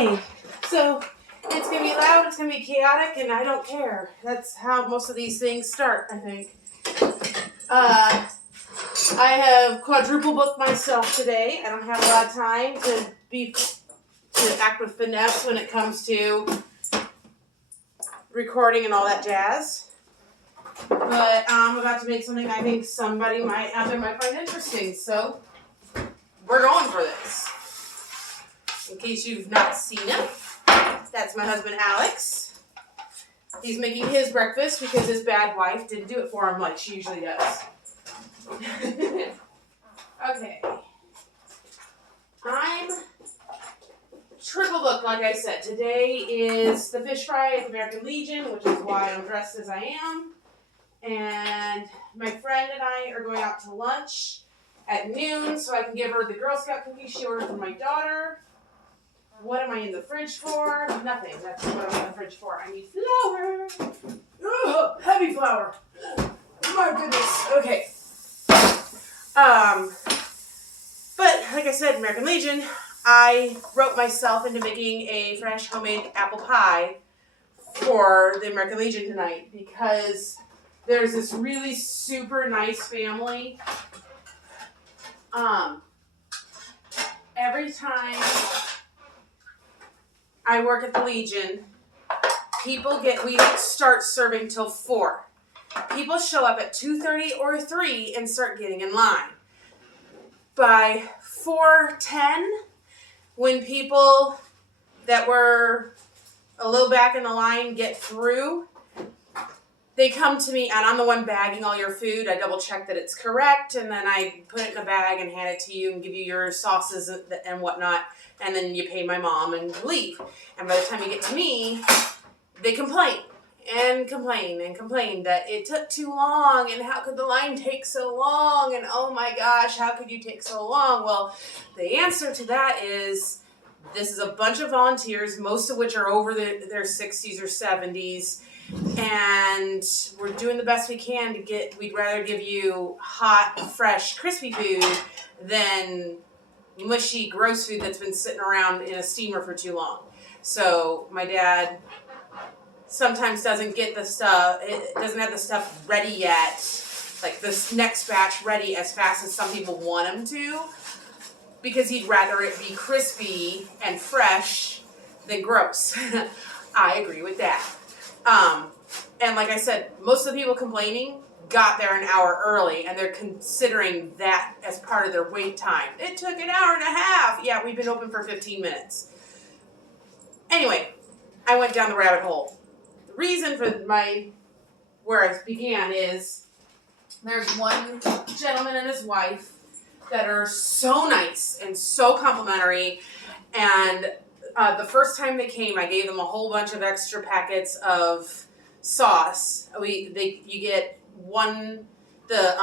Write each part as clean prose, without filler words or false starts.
Hey, so it's going to be loud, it's going to be chaotic, and I don't care. That's how most of these things start, I think. I have quadruple booked myself today. I don't have a lot of time to act with finesse when it comes to recording and all that jazz. But I'm about to make something I think somebody out there might find interesting, so we're going for this. In case you've not seen him, that's my husband Alex. He's making his breakfast because his bad wife didn't do it for him like she usually does. Okay. I'm triple booked, like I said. Today is the fish fry at the American Legion, which is why I'm dressed as I am. And my friend and I are going out to lunch at noon so I can give her the Girl Scout cookies she ordered for my daughter. What am I in the fridge for? Nothing. That's what I'm in the fridge for. I need flour. Oh, heavy flour. My goodness. Okay. But like I said, American Legion, I wrote myself into making a fresh homemade apple pie for the American Legion tonight because there's this really super nice family. Every time I work at the Legion, we start serving till 4. People show up at 2:30 or 3 and start getting in line. By 4:10, when people that were a little back in the line get through, they come to me, and I'm the one bagging all your food. I double check that it's correct, and then I put it in a bag and hand it to you and give you your sauces and whatnot, and then you pay my mom and leave. And by the time you get to me, they complain that it took too long, and how could the line take so long, and oh my gosh, how could you take so long? Well, the answer to that is this is a bunch of volunteers, most of which are over their 60s or 70s, and we're doing the best we can we'd rather give you hot, fresh, crispy food than mushy, gross food that's been sitting around in a steamer for too long. So my dad sometimes doesn't have the stuff ready yet, like this next batch ready as fast as some people want him to, because he'd rather it be crispy and fresh than gross. I agree with that. And like I said, most of the people complaining got there an hour early, and they're considering that as part of their wait time. It took an hour and a half. Yeah, we've been open for 15 minutes. Anyway, I went down the rabbit hole. The reason for where I began is there's one gentleman and his wife that are so nice and so complimentary, and the first time they came, I gave them a whole bunch of extra packets of sauce. You get one, the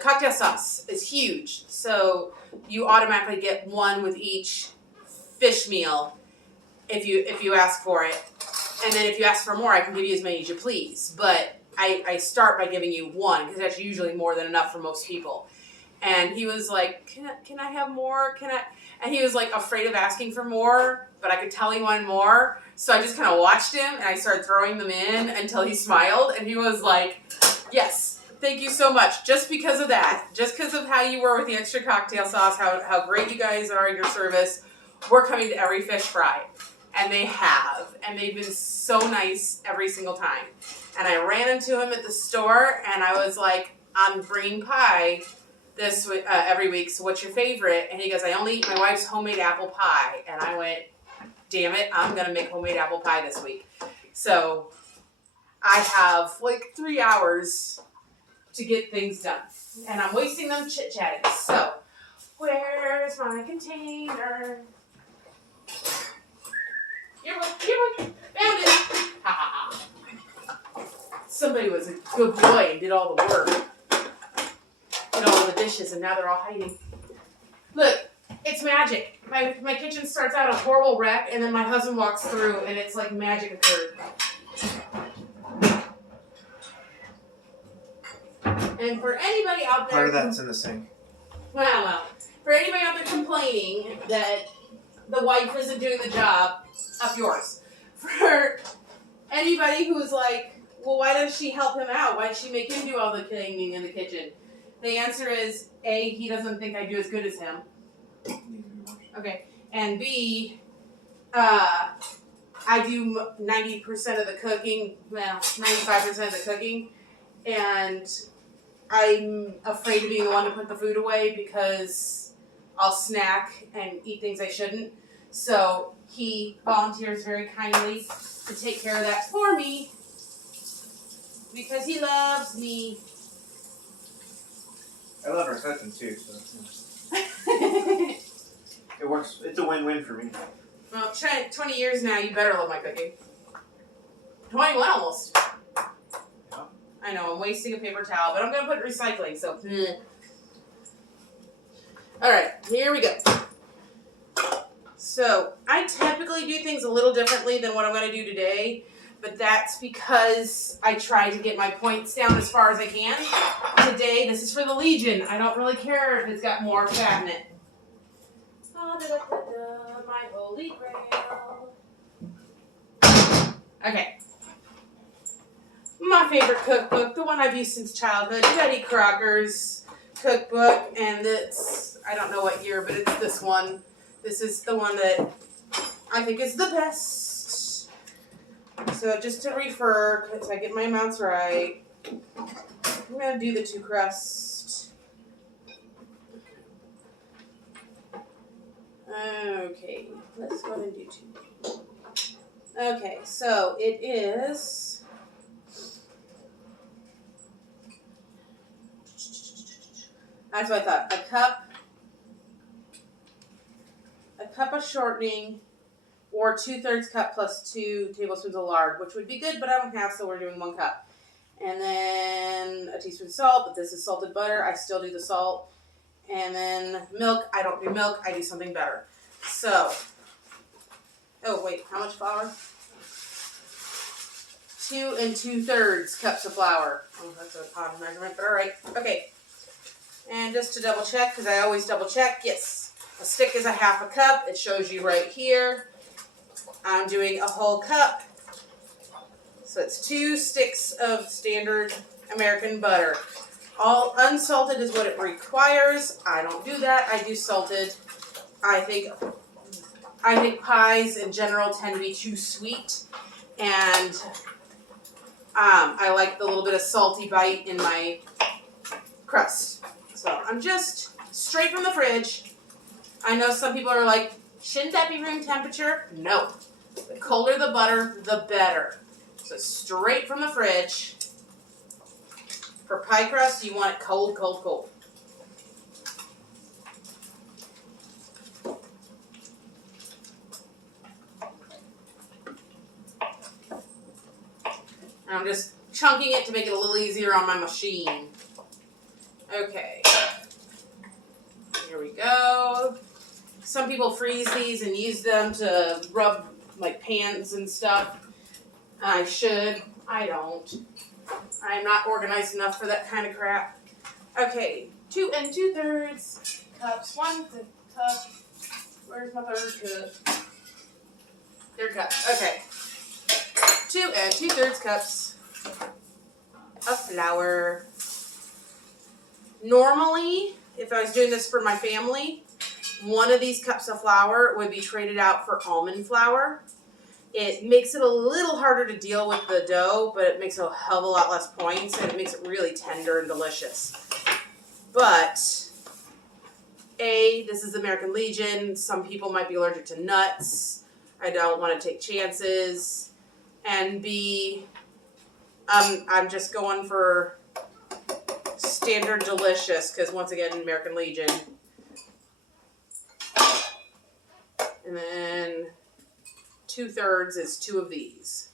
cocktail sauce is huge, so you automatically get one with each fish meal if you ask for it, and then if you ask for more, I can give you as many as you please. But I start by giving you one because that's usually more than enough for most people. And he was like, "Can I have more? Can I?" And he was like afraid of asking for more, but I could tell he wanted more. So I just kind of watched him, and I started throwing them in until he smiled, and he was like, "Yes, thank you so much." Just because of that, just because of how you were with the extra cocktail sauce, how great you guys are in your service, we're coming to every fish fry. And they have, and they've been so nice every single time. And I ran into him at the store, and I was like, "I'm bringing pie this every week, so what's your favorite?" And he goes, "I only eat my wife's homemade apple pie." And I went, "Damn it, I'm going to make homemade apple pie this week." So I have like 3 hours to get things done, and I'm wasting them chit-chatting. So where's my container? Here we found it. Ha ha ha. Somebody was a good boy and did all the work. Did all the dishes, and now they're all hiding. Look, it's magic. My kitchen starts out a horrible wreck, and then my husband walks through, and it's like magic occurred. And for anybody out there... Part of that's in the sink. Well. For anybody out there complaining that the wife isn't doing the job, up yours. For anybody who's like, well, why does she help him out? Why does she make him do all the cleaning in the kitchen? The answer is, A, he doesn't think I do as good as him. Okay. And B, I do 90% of the cooking, well, 95% of the cooking, and I'm afraid of being the one to put the food away because I'll snack and eat things I shouldn't. So he volunteers very kindly to take care of that for me because he loves me. I love our cousin too, so it works. It's a win-win for me. Well, 20 years now, you better love my cooking. 21 almost. Yeah. I know, I'm wasting a paper towel, but I'm going to put it in recycling, so. Alright, here we go. So, I typically do things a little differently than what I'm going to do today, but that's because I try to get my points down as far as I can. Today, this is for the Legion. I don't really care if it's got more fat in it. My holy grail. Okay. My favorite cookbook, the one I've used since childhood, Betty Crocker's cookbook, and it's, I don't know what year, but it's this one. This is the one that I think is the best. So just to refer, because I get my amounts right, I'm going to do the 2 crust. Okay, let's go ahead and do 2. Okay, so it is that's what I thought. A cup of shortening, or 2/3 cup plus 2 tablespoons of lard, which would be good, but I don't have, so we're doing 1 cup. And then a teaspoon of salt, but this is salted butter. I still do the salt. And then milk. I don't do milk. I do something better. So, oh wait, how much flour? 2 2/3 cups of flour. Oh, that's an odd measurement, but all right. Okay. And just to double check, because I always double check, yes, a stick is a 1/2 cup. It shows you right here. I'm doing a whole cup. So it's 2 sticks of standard American butter. All unsalted is what it requires. I don't do that. I do salted. I think pies in general tend to be too sweet, and I like the little bit of salty bite in my crust. So I'm just straight from the fridge. I know some people are like, shouldn't that be room temperature? No. The colder the butter, the better. So straight from the fridge. For pie crust, you want it cold, cold, cold. And I'm just chunking it to make it a little easier on my machine. Okay. Here we go. Some people freeze these and use them to rub like pans and stuff. I should. I don't. I'm not organized enough for that kind of crap. Okay, 2 2/3 cups. 1 cup. Where's my 3rd cup? 3rd cup. Okay. 2 2/3 cups of flour. Normally, if I was doing this for my family, 1 of these cups of flour would be traded out for almond flour. It makes it a little harder to deal with the dough, but it makes it a hell of a lot less points, and it makes it really tender and delicious. But, A, this is American Legion. Some people might be allergic to nuts. I don't want to take chances. And B, I'm just going for standard delicious, because once again, American Legion. And then 2/3 is 2 of these.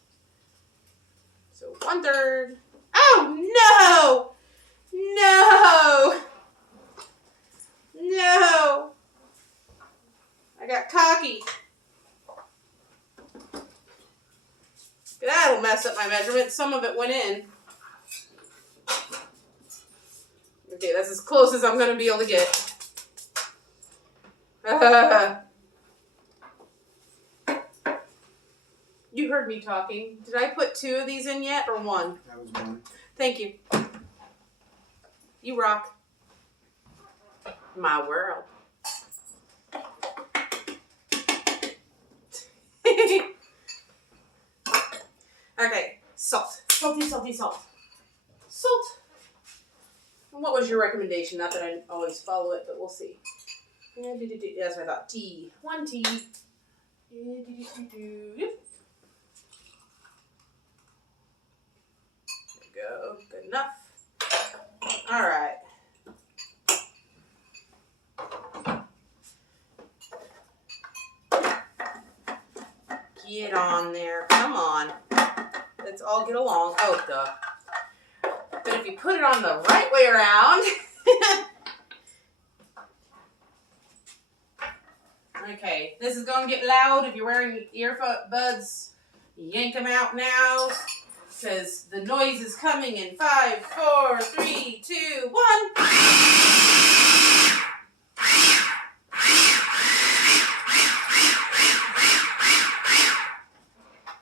So 1/3. Oh, no! No! No! I got cocky. That'll mess up my measurement. Some of it went in. Okay, that's as close as I'm going to be able to get. You heard me talking. Did I put 2 of these in yet or 1? That was one. Thank you. You rock. My world. Okay, salt. Salty, salty, salt. Salt. And what was your recommendation? Not that I always follow it, but we'll see. That's what I thought. Tea. 1 tea. There we go. Good enough. All right. Get on there. Come on. Let's all get along. Oh, duh. But if you put it on the right way around. Okay, this is going to get loud. If you're wearing earbuds, yank them out now. Because the noise is coming in 5, 4, 3, 2, 1.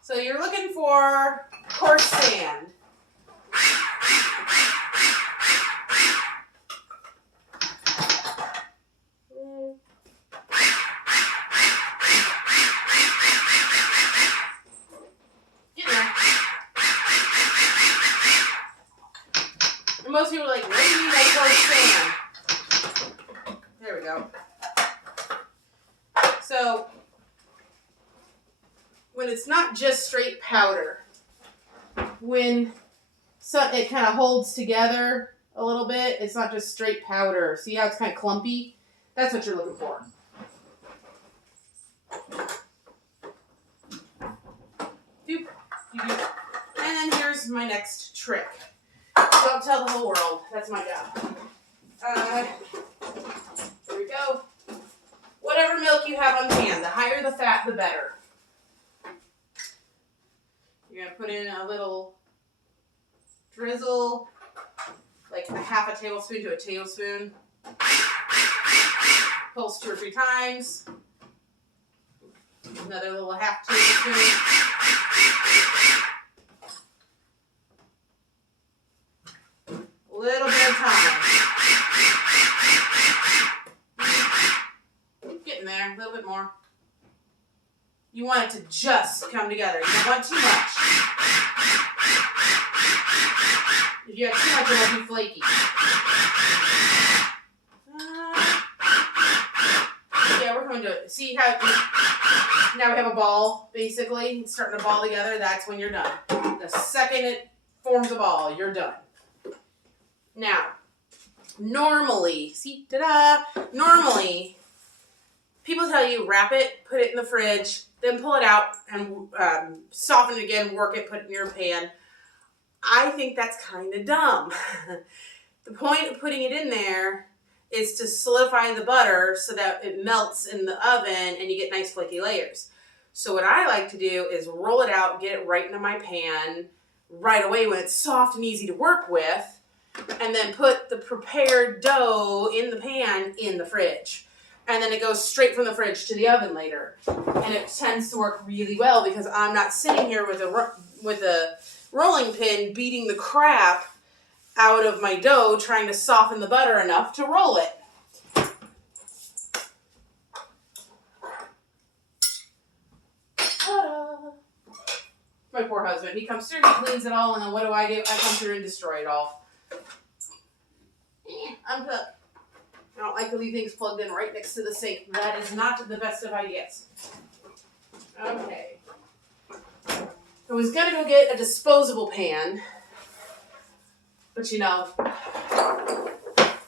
So you're looking for coarse sand. Most people are like, what do you mean by coarse sand? There we go. So, when it's not just straight powder, when it kind of holds together a little bit, it's not just straight powder. See how it's kind of clumpy? That's what you're looking for. Doop, doop. And then here's my next trick. Don't tell the whole world. That's my job. Here we go. Whatever milk you have on hand, the higher the fat, the better. You're going to put in a little drizzle, like a half a tablespoon to a tablespoon. Pulse 2 or 3 times. Another little half tablespoon. Little bit of time. Getting there, a little bit more. You want it to just come together. You don't want too much. If you have too much, it'll be flaky. Yeah, we're going to see how. Now we have a ball, basically. It's starting to ball together. That's when you're done. The second it forms a ball, you're done. Now, normally, see, normally, people tell you wrap it, put it in the fridge, then pull it out and soften it again, work it, put it in your pan. I think that's kind of dumb. The point of putting it in there is to solidify the butter so that it melts in the oven and you get nice flaky layers. So what I like to do is roll it out, get it right into my pan right away when it's soft and easy to work with, and then put the prepared dough in the pan in the fridge. And then it goes straight from the fridge to the oven later. And it tends to work really well because I'm not sitting here with a rolling pin beating the crap out of my dough trying to soften the butter enough to roll it. Ta-da. My poor husband. He comes through, he cleans it all, and then what do? I come through and destroy it all. Unplug. I don't like to leave things plugged in right next to the sink. That is not the best of ideas. Okay. I was going to go get a disposable pan, but you know,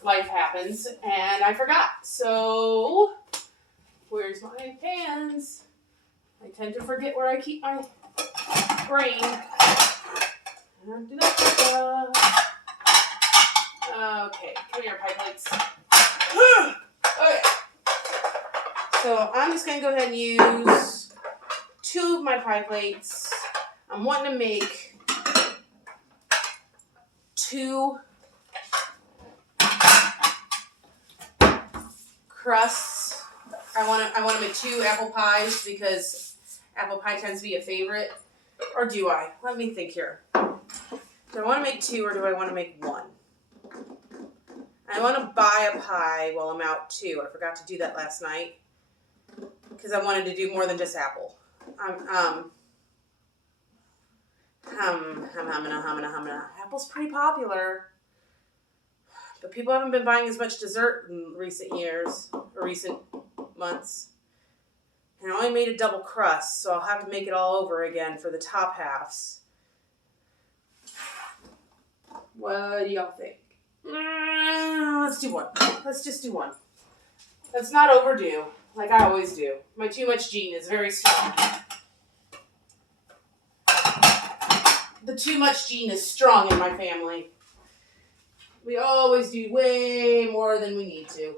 life happens, and I forgot. So, where's my pans? I tend to forget where I keep my brain. Okay, come here, pie plates. Okay. So I'm just going to go ahead and use 2 of my pie plates. I'm wanting to make 2 crusts I want to make 2 apple pies because apple pie tends to be a favorite. Or do I? Let me think here. Do I want to make 2 or do I want to make 1? I want to buy a pie while I'm out too. I forgot to do that last night because I wanted to do more than just apple. Apple's pretty popular, but people haven't been buying as much dessert in recent years or recent months. And I only made a double crust, so I'll have to make it all over again for the top halves. What do y'all think? Let's do 1. Let's just do 1. Let's not overdo, like I always do. My too much gene is very strong. The too much gene is strong in my family. We always do way more than we need to.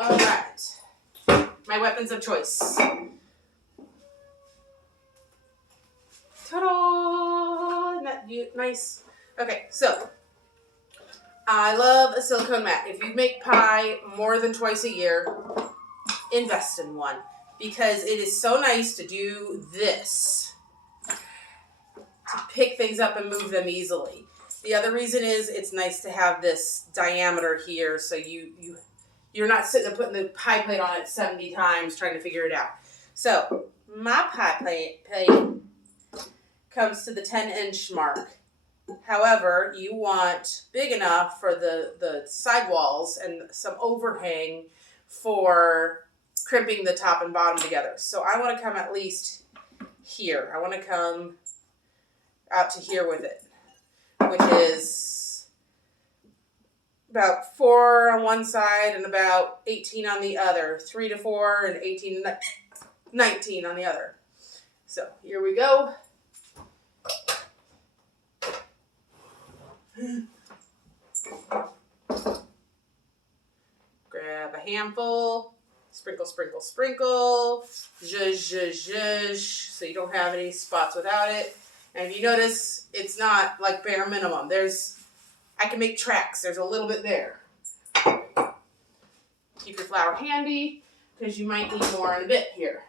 All right. My weapons of choice. Ta-da! Isn't that nice? Okay, so I love a silicone mat. If you make pie more than twice a year, invest in one because it is so nice to do this. To pick things up and move them easily. The other reason is it's nice to have this diameter here so you're not sitting there putting the pie plate on it 70 times trying to figure it out. So my pie plate comes to the 10-inch mark. However, you want big enough for the sidewalls and some overhang for crimping the top and bottom together. So I want to come at least here. I want to come out to here with it, which is about 4 on one side and about 18 on the other. 3 to 4 and 18 to 19 on the other. So here we go. Grab a handful, sprinkle, sprinkle, sprinkle, zhuzh, zhuzh, zhuzh, so you don't have any spots without it. And if you notice, it's not like bare minimum. I can make tracks. There's a little bit there. Keep your flour handy because you might need more in a bit here.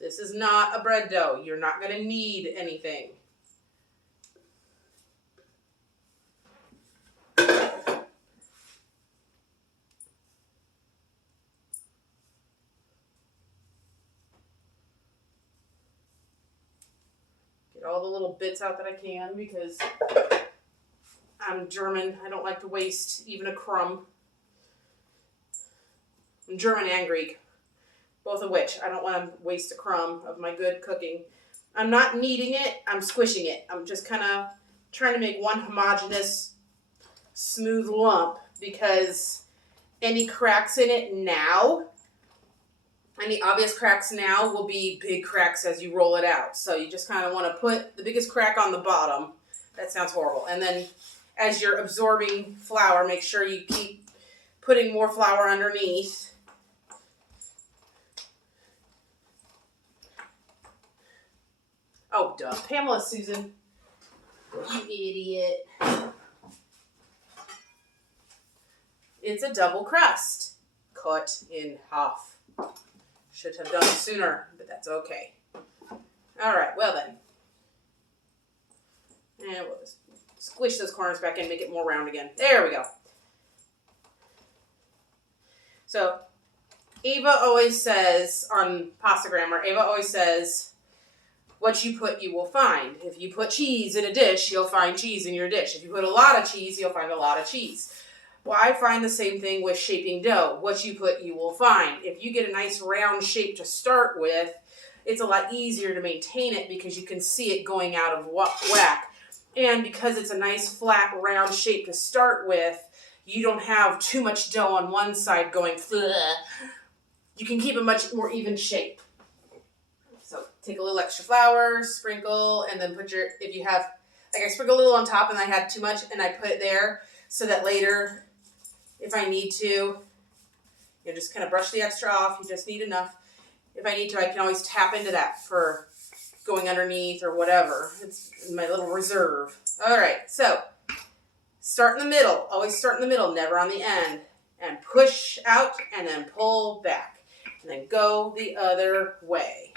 This is not a bread dough. You're not going to need anything. Get all the little bits out that I can because I'm German. I don't like to waste even a crumb. I'm German and Greek. Both of which, I don't want to waste a crumb of my good cooking. I'm not kneading it, I'm squishing it. I'm just kind of trying to make one homogeneous, smooth lump because any cracks in it now, any obvious cracks now will be big cracks as you roll it out. So you just kind of want to put the biggest crack on the bottom. That sounds horrible. And then as you're absorbing flour, make sure you keep putting more flour underneath. Oh, duh. Pamela Susan. You idiot. It's a double crust. Cut in half. Should have done it sooner, but that's okay. Alright, well then. And we'll just squish those corners back in, make it more round again. There we go. So, Ava always says, on Pasta Grammar, Ava always says, what you put, you will find. If you put cheese in a dish, you'll find cheese in your dish. If you put a lot of cheese, you'll find a lot of cheese. Well, I find the same thing with shaping dough. What you put, you will find. If you get a nice round shape to start with, it's a lot easier to maintain it because you can see it going out of whack. And because it's a nice flat round shape to start with, you don't have too much dough on one side going bleh. You can keep a much more even shape. So take a little extra flour, sprinkle, and then put your, if you have, like I sprinkle a little on top and I had too much and I put it there so that later if I need to. You just kind of brush the extra off. You just need enough. If I need to, I can always tap into that for going underneath or whatever. It's my little reserve. All right, so start in the middle. Always start in the middle, never on the end. And push out and then pull back. And then go the other way.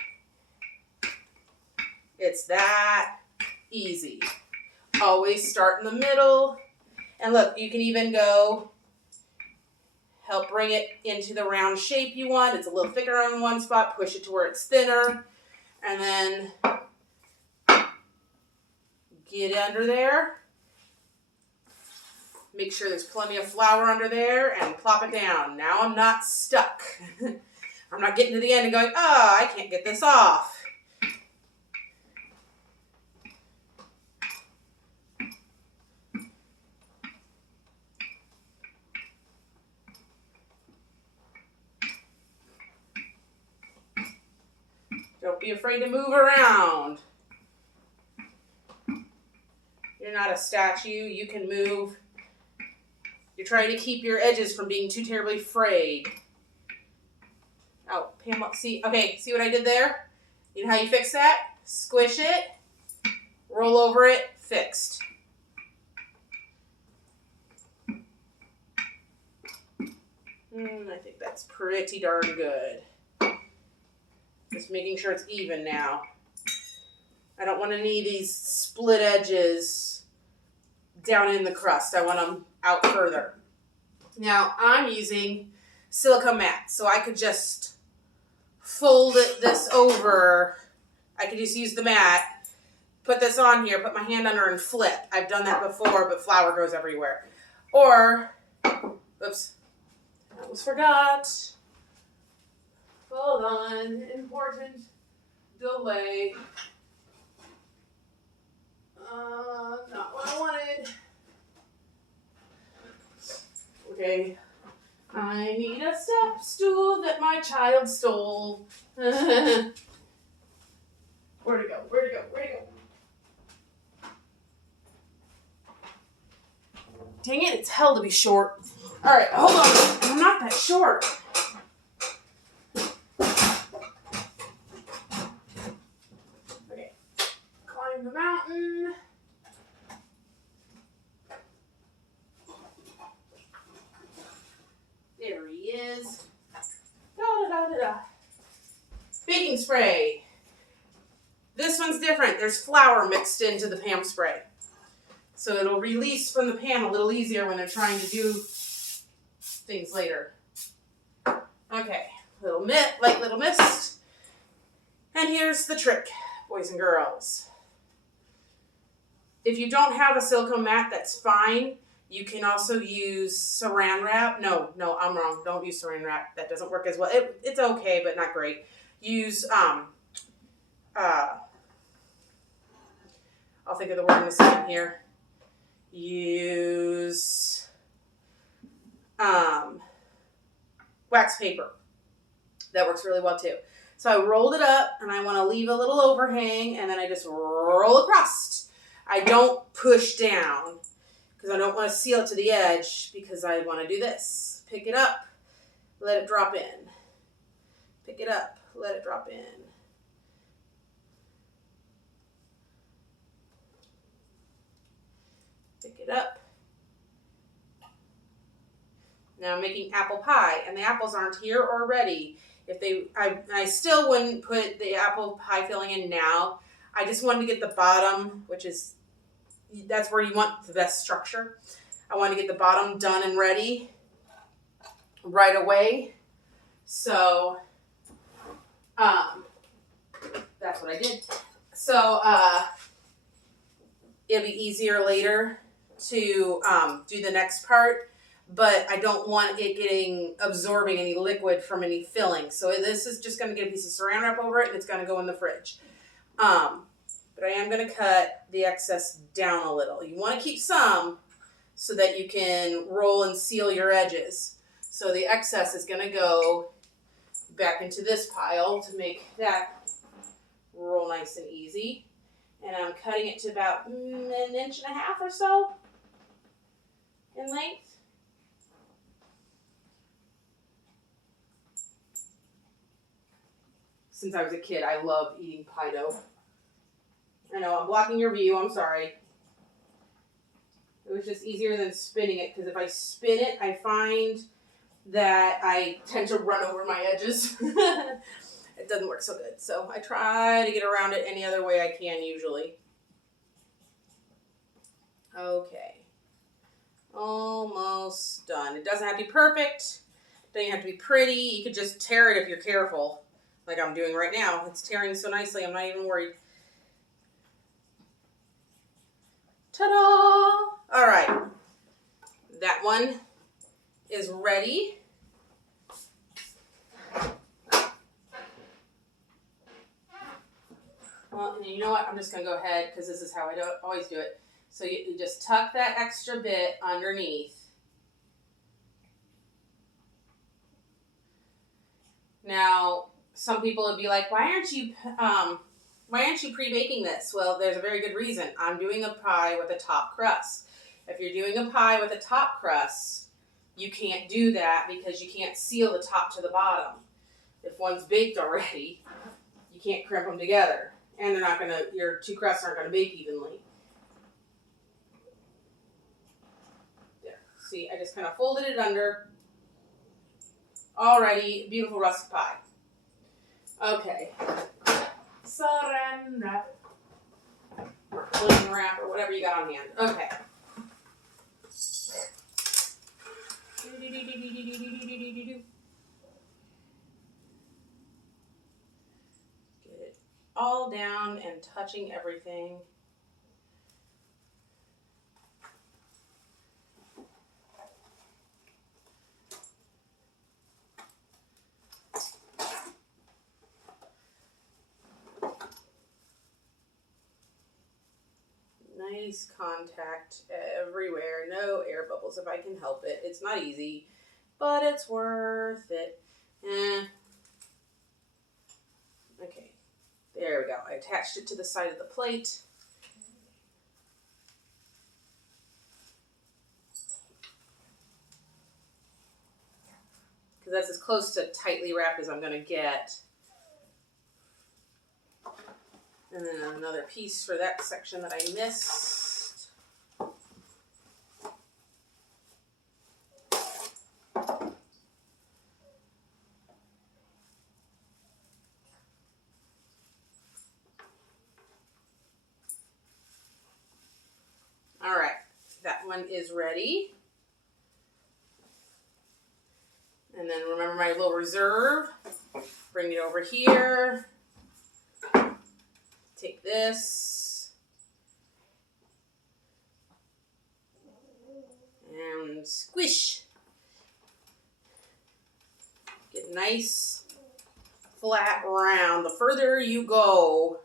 It's that easy. Always start in the middle. And look, you can even go help bring it into the round shape you want. It's a little thicker on one spot. Push it to where it's thinner. And then get under there. Make sure there's plenty of flour under there and plop it down. Now I'm not stuck. I'm not getting to the end and going, oh, I can't get this off. Don't be afraid to move around. You're not a statue. You can move. You're trying to keep your edges from being too terribly frayed. Oh, Pam, see what I did there? You know how you fix that? Squish it, roll over it, fixed. I think that's pretty darn good. Just making sure it's even now. I don't want any of these split edges down in the crust. I want them out further. Now I'm using silicone mat, so I could just fold this over. I could just use the mat, put this on here, put my hand under and flip. I've done that before, but flour goes everywhere. Or, oops, I almost forgot. Hold on, important delay. Not what I wanted. Okay. I need a step stool that my child stole. Where'd it go? Where'd it go? Where'd it go? Dang it, it's hell to be short. Alright, hold on. I'm not that short. Okay. Climb the mountain. There he is. Da-da-da-da-da. Baking spray. This one's different. There's flour mixed into the Pam spray. So it'll release from the pan a little easier when they're trying to do things later. Okay, little mist. And here's the trick, boys and girls. If you don't have a silicone mat, that's fine. You can also use saran wrap. No, I'm wrong. Don't use saran wrap. That doesn't work as well. It's okay, but not great. Use, I'll think of the word in a second here. Use, wax paper. That works really well too. So I rolled it up and I want to leave a little overhang and then I just roll across. I don't push down because I don't want to seal it to the edge because I want to do this. Pick it up, let it drop in. Pick it up, let it drop in. Pick it up. Now I'm making apple pie, and the apples aren't here or ready. I still wouldn't put the apple pie filling in now. I just wanted to get the bottom, that's where you want the best structure. I want to get the bottom done and ready right away. So, that's what I did. So, it'll be easier later to do the next part, but I don't want it absorbing any liquid from any filling. So this is just going to get a piece of saran wrap over it, and it's going to go in the fridge. But I am going to cut the excess down a little. You want to keep some so that you can roll and seal your edges. So the excess is going to go back into this pile to make that roll nice and easy. And I'm cutting it to about an 1.5 inches or so in length. since I was a kid. I love eating pie dough. I know, I'm blocking your view. I'm sorry. It was just easier than spinning it, because if I spin it, I find that I tend to run over my edges. It doesn't work so good. So I try to get around it any other way I can usually. Okay. Almost done. It doesn't have to be perfect. It doesn't have to be pretty. You could just tear it if you're careful, like I'm doing right now. It's tearing so nicely, I'm not even worried. Ta-da! All right. That one is ready. Well, and you know what? I'm just going to go ahead, because this is how I always do it. So you just tuck that extra bit underneath. Now, some people would be like, why aren't you pre-baking this? Well, there's a very good reason. I'm doing a pie with a top crust. If you're doing a pie with a top crust, you can't do that because you can't seal the top to the bottom. If one's baked already, you can't crimp them together. And your two crusts aren't going to bake evenly. There. See, I just kind of folded it under. Already, beautiful rustic pie. Okay. Saran wrap. Or cling wrap, or whatever you got on hand. Okay. Get it all down and touching everything. Nice contact everywhere. No air bubbles if I can help it. It's not easy, but it's worth it. Okay, there we go. I attached it to the side of the plate. Because that's as close to tightly wrapped as I'm going to get. And then another piece for that section that I missed. All right, that one is ready. And then remember my little reserve. Bring it over here. Take this and squish. Get nice, flat, round. The further you go,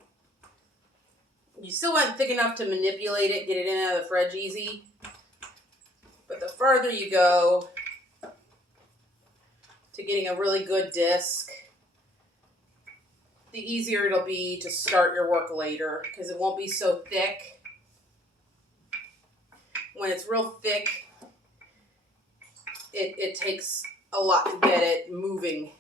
you still want thick enough to manipulate it, get it in and out of the fridge easy. But the farther you go to getting a really good disc, the easier it'll be to start your work later, because it won't be so thick. When it's real thick, it takes a lot to get it moving.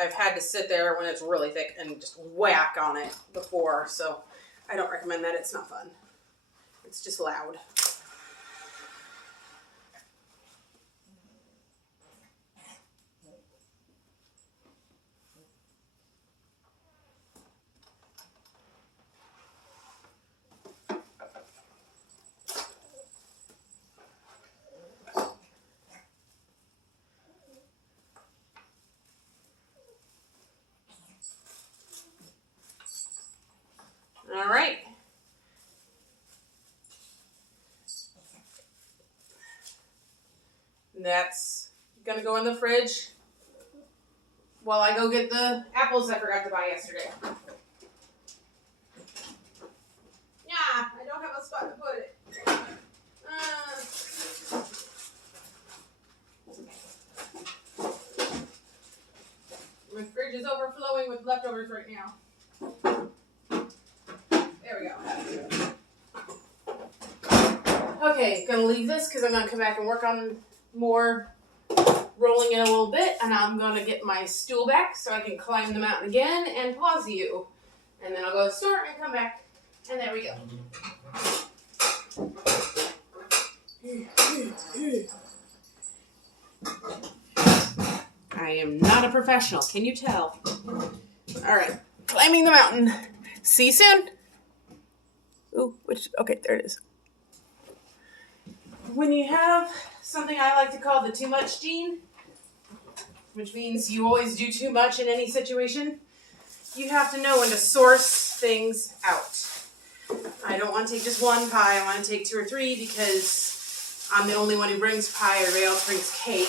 I've had to sit there when it's really thick and just whack on it before, so I don't recommend that. It's not fun. It's just loud. All right. That's gonna go in the fridge while I go get the apples I forgot to buy yesterday. Yeah, I don't have a spot to put it. My fridge is overflowing with leftovers right now. There we go. Okay, gonna leave this because I'm gonna come back and work on more rolling in a little bit, and I'm gonna get my stool back so I can climb the mountain again and pause you. And then I'll go to the store and come back, and there we go. I am not a professional, can you tell? Alright, climbing the mountain. See you soon. Ooh, okay, there it is. When you have something I like to call the too much gene, which means you always do too much in any situation, you have to know when to source things out. I don't want to take just one pie, I want to take 2 or 3 because I'm the only one who brings pie, everybody else brings cake.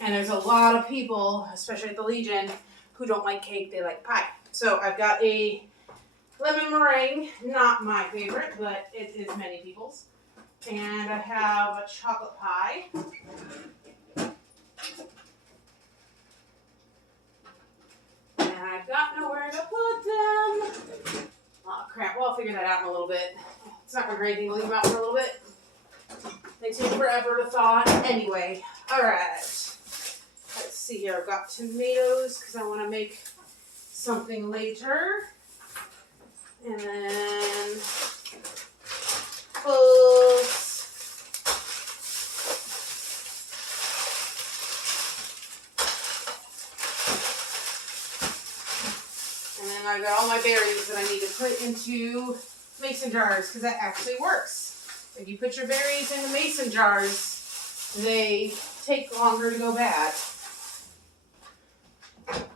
And there's a lot of people, especially at the Legion, who don't like cake, they like pie. So I've got a lemon meringue, not my favorite, but it is many people's. And I have a chocolate pie. And I've got nowhere to put them. Oh crap, well I'll figure that out in a little bit. It's not gonna hurt anything to leave them out for a little bit. They take forever to thaw anyway. Alright. Let's see here, I've got tomatoes because I want to make something later. And then apples. And then I've got all my berries that I need to put into mason jars because that actually works. If you put your berries in the mason jars, they take longer to go bad.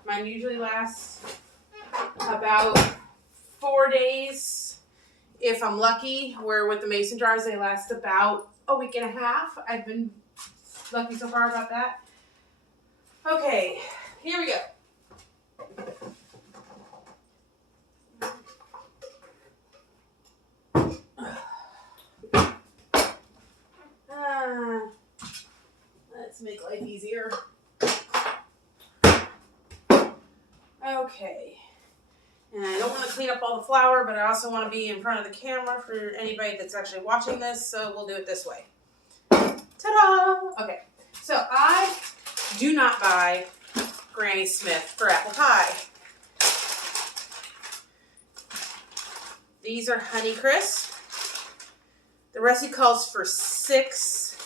Mine usually lasts about 4 days if I'm lucky, where with the mason jars they last about a week and a half. I've been lucky so far about that. Okay, here we go. Let's make life easier. Okay. And I don't want to clean up all the flour, but I also want to be in front of the camera for anybody that's actually watching this, so we'll do it this way. Ta-da! Okay, so I do not buy Granny Smith for apple pie. These are Honeycrisp. The recipe calls for 6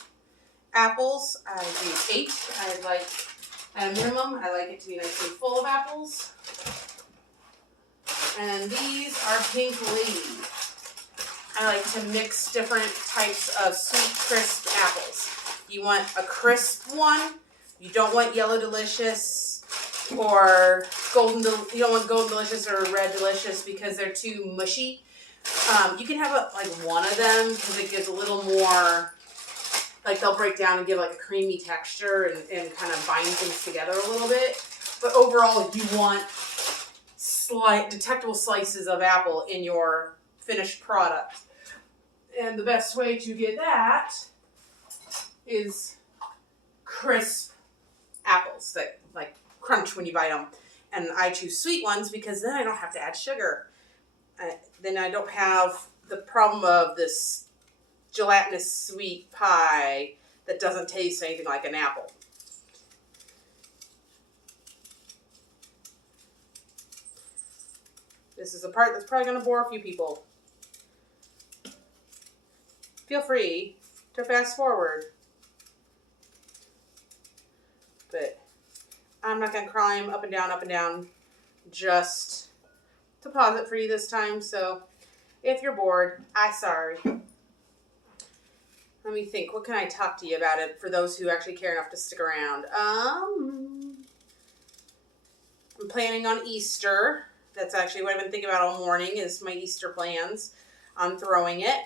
apples. I do 8. I like, at a minimum, I like it to be nice and full of apples. And these are Pink Lady. I like to mix different types of sweet, crisp apples. You want a crisp one. You don't want Yellow Delicious or you don't want Golden Delicious or Red Delicious because they're too mushy. You can have like one of them because it gives a little more, like they'll break down and give like a creamy texture and kind of bind things together a little bit. But overall, you want detectable slices of apple in your finished product. And the best way to get that is crisp apples that like crunch when you bite them. And I choose sweet ones because then I don't have to add sugar. Then I don't have the problem of this gelatinous sweet pie that doesn't taste anything like an apple. This is a part that's probably going to bore a few people. Feel free to fast forward. But I'm not going to climb up and down, just to pause it for you this time. So if you're bored, I'm sorry. Let me think. What can I talk to you about it for those who actually care enough to stick around? I'm planning on Easter. That's actually what I've been thinking about all morning is my Easter plans. I'm throwing it.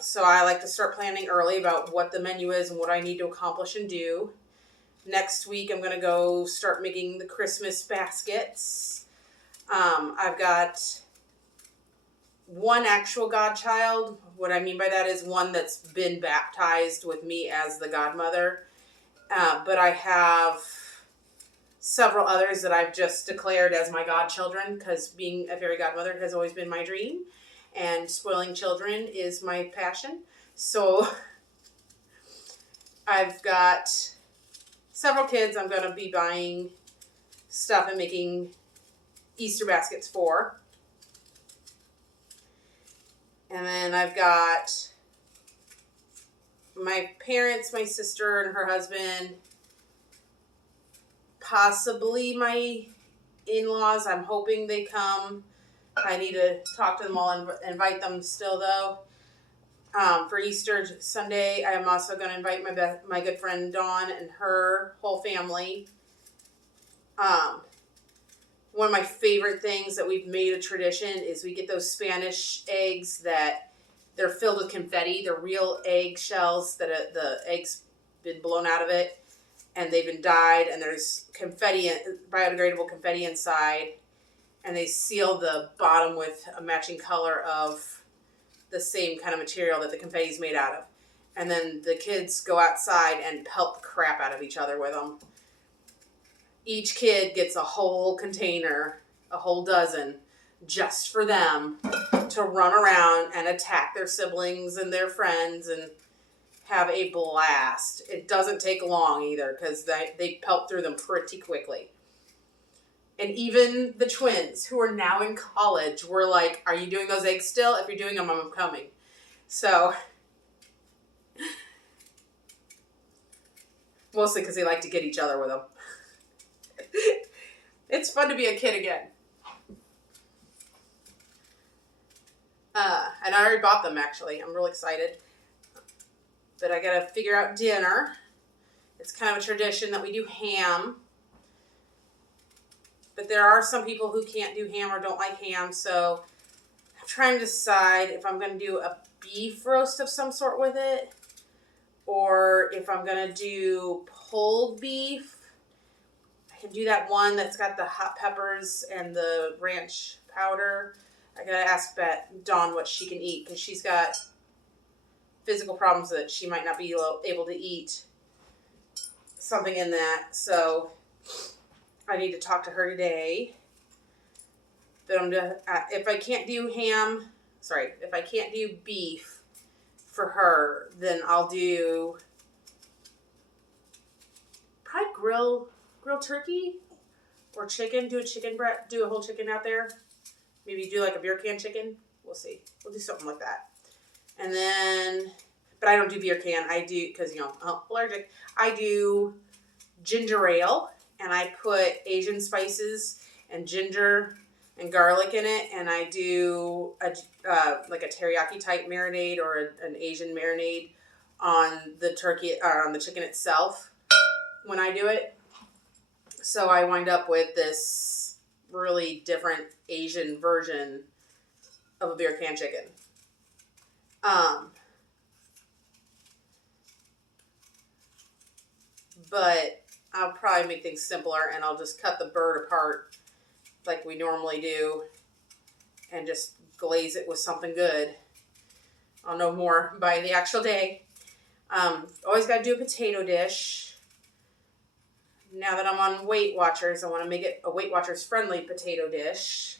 So I like to start planning early about what the menu is and what I need to accomplish and do. Next week, I'm going to go start making the Christmas baskets. I've got one actual godchild. What I mean by that is one that's been baptized with me as the godmother. But I have several others that I've just declared as my godchildren because being a fairy godmother has always been my dream. And spoiling children is my passion. So I've got several kids I'm going to be buying stuff and making Easter baskets for. And then I've got my parents, my sister and her husband, possibly my in-laws. I'm hoping they come. I need to talk to them all and invite them still, though. For Easter Sunday, I am also going to invite my good friend Dawn and her whole family. One of my favorite things that we've made a tradition is we get those Spanish eggs that they're filled with confetti. They're real egg shells that the eggs been blown out of it, and they've been dyed, and there's confetti, biodegradable confetti inside, and they seal the bottom with a matching color of the same kind of material that the confetti is made out of. And then the kids go outside and pelt the crap out of each other with them. Each kid gets a whole container, a whole dozen, just for them to run around and attack their siblings and their friends and have a blast. It doesn't take long either because they pelt through them pretty quickly. And even the twins, who are now in college, were like, are you doing those eggs still? If you're doing them, I'm coming. So, mostly because they like to get each other with them. It's fun to be a kid again. And I already bought them, actually. I'm really excited. But I got to figure out dinner. It's kind of a tradition that we do ham. But there are some people who can't do ham or don't like ham, so I'm trying to decide if I'm going to do a beef roast of some sort with it, or if I'm going to do pulled beef. I can do that one that's got the hot peppers and the ranch powder. I got to ask Dawn what she can eat, because she's got physical problems that she might not be able to eat something in that, so I need to talk to her today. But if I can't do if I can't do beef for her, then I'll do probably grill turkey or chicken. Do a whole chicken out there. Maybe do like a beer can chicken. We'll see. We'll do something like that. And then, but I don't do beer can. I do, because I'm allergic. I do ginger ale. And I put Asian spices and ginger and garlic in it, and I do like a teriyaki type marinade or an Asian marinade on the turkey or on the chicken itself when I do it. So I wind up with this really different Asian version of a beer can chicken. But I'll probably make things simpler, and I'll just cut the bird apart like we normally do and just glaze it with something good. I'll know more by the actual day. Always got to do a potato dish. Now that I'm on Weight Watchers, I want to make it a Weight Watchers friendly potato dish.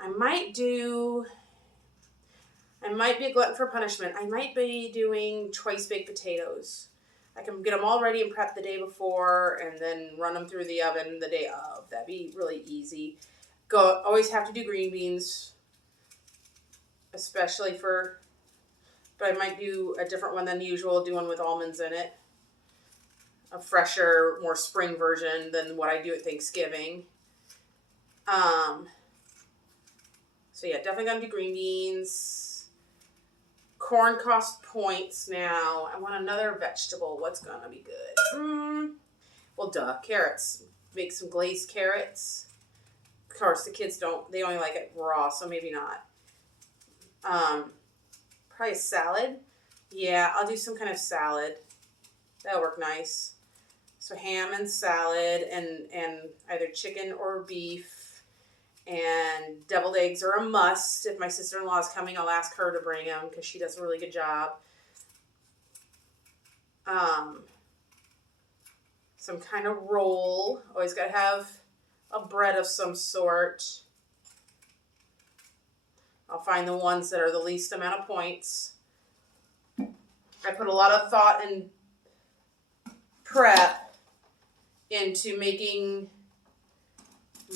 I might be a glutton for punishment. I might be doing twice baked potatoes. I can get them all ready and prep the day before and then run them through the oven the day of. That'd be really easy. Always have to do green beans, but I might do a different one than usual, do one with almonds in it. A fresher, more spring version than what I do at Thanksgiving. So yeah, definitely gonna do green beans. Corn cost points now. I want another vegetable. What's gonna be good? Well, carrots. Make some glazed carrots. Of course, the kids they only like it raw, so maybe not. Probably a salad. Yeah, I'll do some kind of salad. That'll work nice. So ham and salad and either chicken or beef. And deviled eggs are a must. If my sister-in-law is coming, I'll ask her to bring them because she does a really good job. Some kind of roll. Always got to have a bread of some sort. I'll find the ones that are the least amount of points. I put a lot of thought and prep into making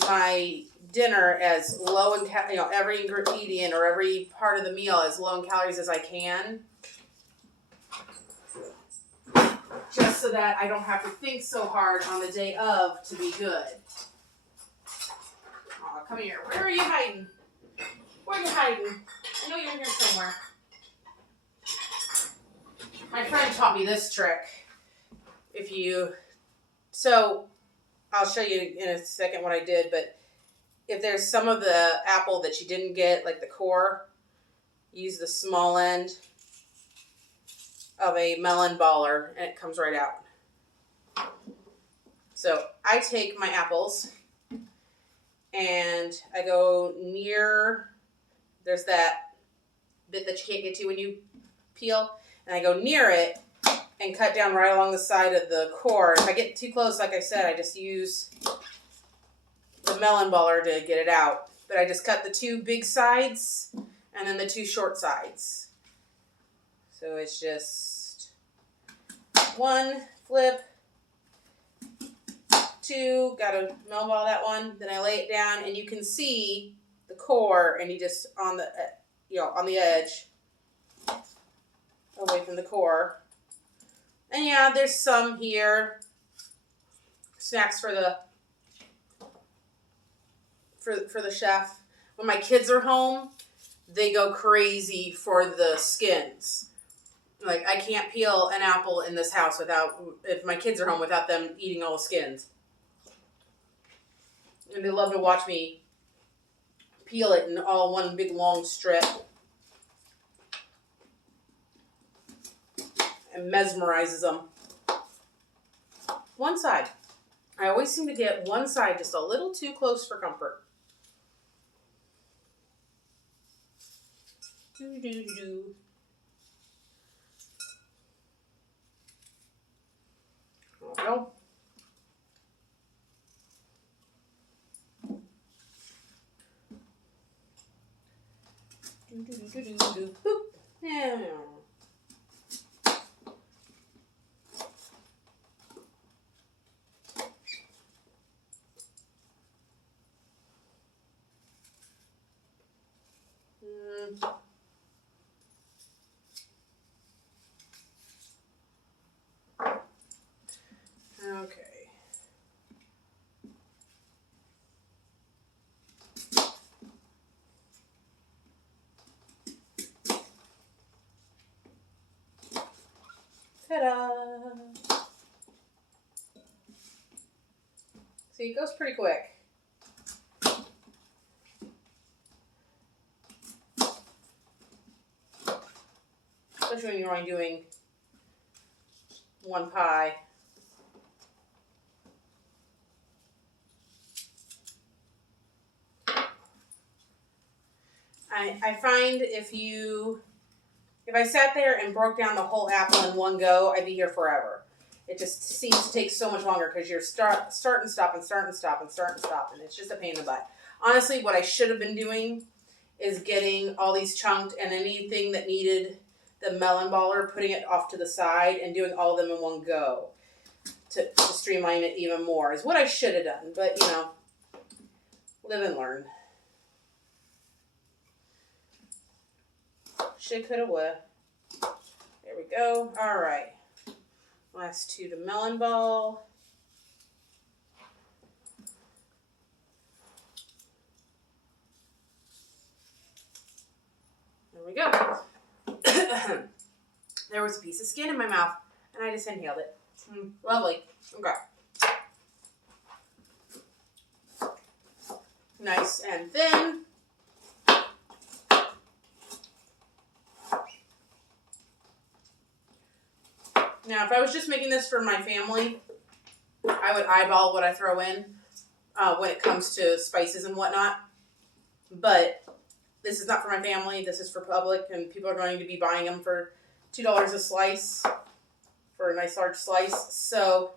my dinner as low in every ingredient or every part of the meal as low in calories as I can, just so that I don't have to think so hard on the day of to be good. Aw, come here. Where are you hiding? Where are you hiding? I know you're in here somewhere. My friend taught me this trick. So I'll show you in a second what I did, but if there's some of the apple that you didn't get, like the core, use the small end of a melon baller and it comes right out. So I take my apples and I go near, there's that bit that you can't get to when you peel, and I go near it and cut down right along the side of the core. If I get too close, like I said, I just use the melon baller to get it out. But I just cut the two big sides and then the two short sides. So it's just one flip, two, gotta melon ball that one, then I lay it down and you can see the core and you just on the edge away from the core. And yeah, there's some here. Snacks for the chef. When my kids are home, they go crazy for the skins. Like, I can't peel an apple in this house if my kids are home, without them eating all the skins. And they love to watch me peel it in all one big long strip. And mesmerizes them. One side. I always seem to get one side just a little too close for comfort. Do-do-do-do. There we go. Do-do-do-do-do. Boop. Yeah. Okay. Ta-da! See, it goes pretty quick. Especially when you're only doing one pie. I find if I sat there and broke down the whole apple in one go, I'd be here forever. It just seems to take so much longer because you're start and stop, and it's just a pain in the butt. Honestly, what I should have been doing is getting all these chunked and anything that needed the melon baller, putting it off to the side and doing all of them in one go to streamline it even more is what I should have done. But, live and learn. Should, coulda, woulda. There we go. All right. Last two to melon ball. There we go. There was a piece of skin in my mouth, and I just inhaled it. Lovely. Okay. Nice and thin. Now, if I was just making this for my family, I would eyeball what I throw in when it comes to spices and whatnot. But this is not for my family. This is for public, and people are going to be buying them for $2 a slice for a nice large slice. So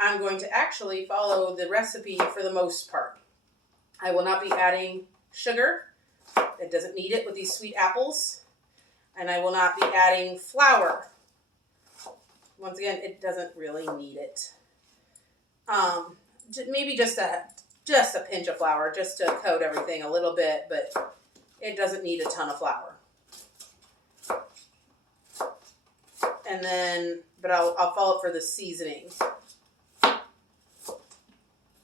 I'm going to actually follow the recipe for the most part. I will not be adding sugar. It doesn't need it with these sweet apples. And I will not be adding flour. Once again, it doesn't really need it. Maybe just a pinch of flour, just to coat everything a little bit, but it doesn't need a ton of flour. And then, but I'll follow it for the seasoning.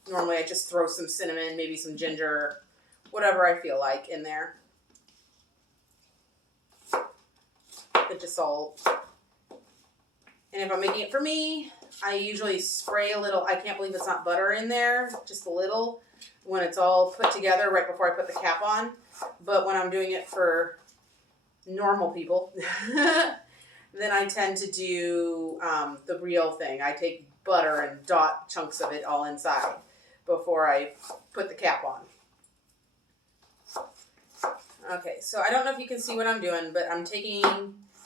Normally I just throw some cinnamon, maybe some ginger, whatever I feel like in there. Pinch of salt. And if I'm making it for me, I usually spray a little, I can't believe it's not butter in there, just a little, when it's all put together right before I put the cap on. But when I'm doing it for normal people, then I tend to do the real thing. I take butter and dot chunks of it all inside before I put the cap on. Okay, so I don't know if you can see what I'm doing, but I'm taking,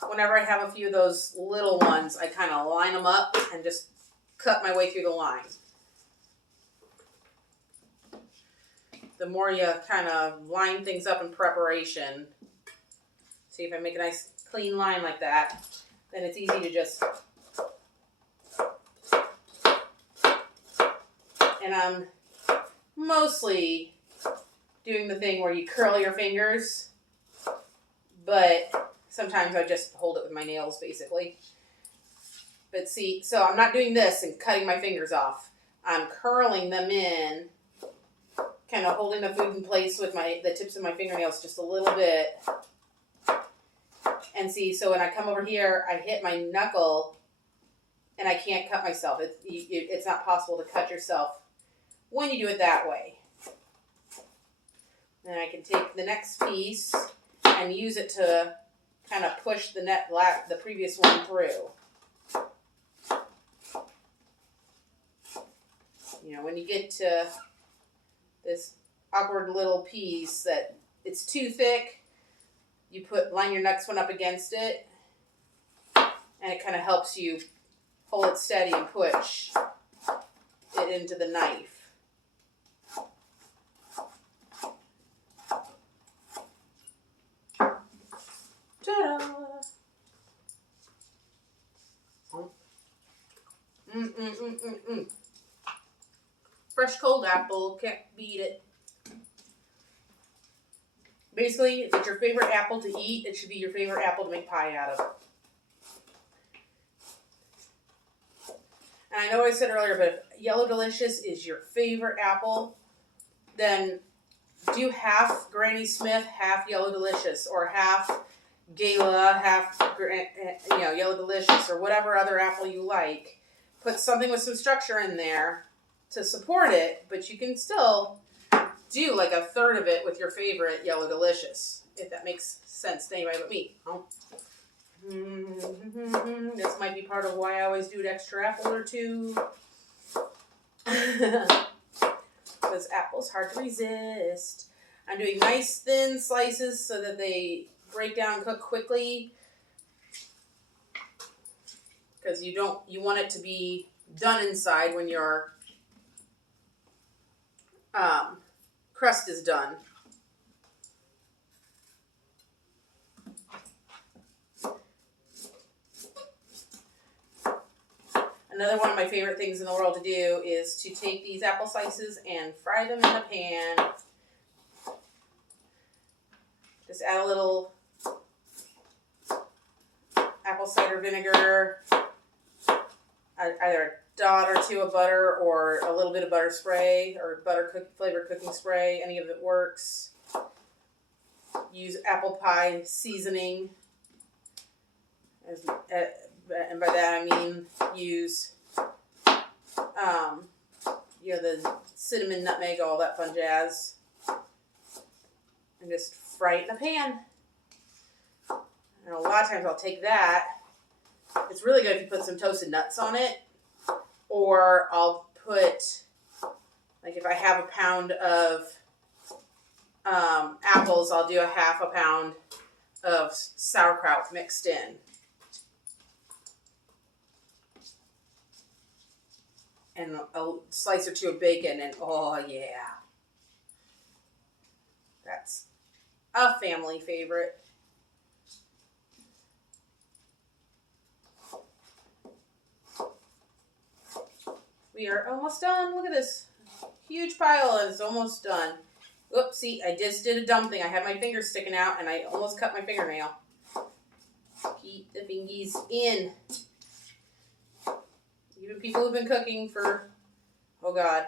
whenever I have a few of those little ones, I kind of line them up and just cut my way through the line. The more you kind of line things up in preparation, see if I make a nice clean line like that, then it's easy to just, and I'm mostly doing the thing where you curl your fingers, but sometimes I just hold it with my nails, basically. But see, so I'm not doing this and cutting my fingers off. I'm curling them in, kind of holding the food in place with the tips of my fingernails just a little bit. And see, so when I come over here, I hit my knuckle, and I can't cut myself. It's not possible to cut yourself when you do it that way. Then I can take the next piece and use it to kind of push the previous one through. You know, when you get to this awkward little piece that it's too thick, you line your next one up against it, and it kind of helps you hold it steady and push it into the knife. Ta-da! Fresh cold apple, can't beat it. Basically, if it's your favorite apple to eat, it should be your favorite apple to make pie out of. And I know I said earlier, but if Yellow Delicious is your favorite apple, then do half Granny Smith, half Yellow Delicious, or half Gala, half Yellow Delicious, or whatever other apple you like. Put something with some structure in there to support it, but you can still do like a third of it with your favorite Yellow Delicious, if that makes sense to anybody but me. Oh. This might be part of why I always do an extra apple or two. Because apple's hard to resist. I'm doing nice thin slices so that they break down and cook quickly. Because you want it to be done inside when your crust is done. Another one of my favorite things in the world to do is to take these apple slices and fry them in the pan. Just add a little apple cider vinegar, either a dot or two of butter or a little bit of butter spray or flavored cooking spray. Any of it works. Use apple pie seasoning. And by that I mean use, the cinnamon, nutmeg, all that fun jazz. And just fry it in a pan. And a lot of times I'll take that. It's really good if you put some toasted nuts on it. Or I'll put, like if I have a pound of apples, I'll do a half a pound of sauerkraut mixed in. And a slice or two of bacon, and oh yeah. That's a family favorite. We are almost done. Look at this huge pile and it's almost done. Oops, see, I just did a dumb thing. I had my finger sticking out and I almost cut my fingernail. Keep the fingies in. Even people who've been cooking for, oh God,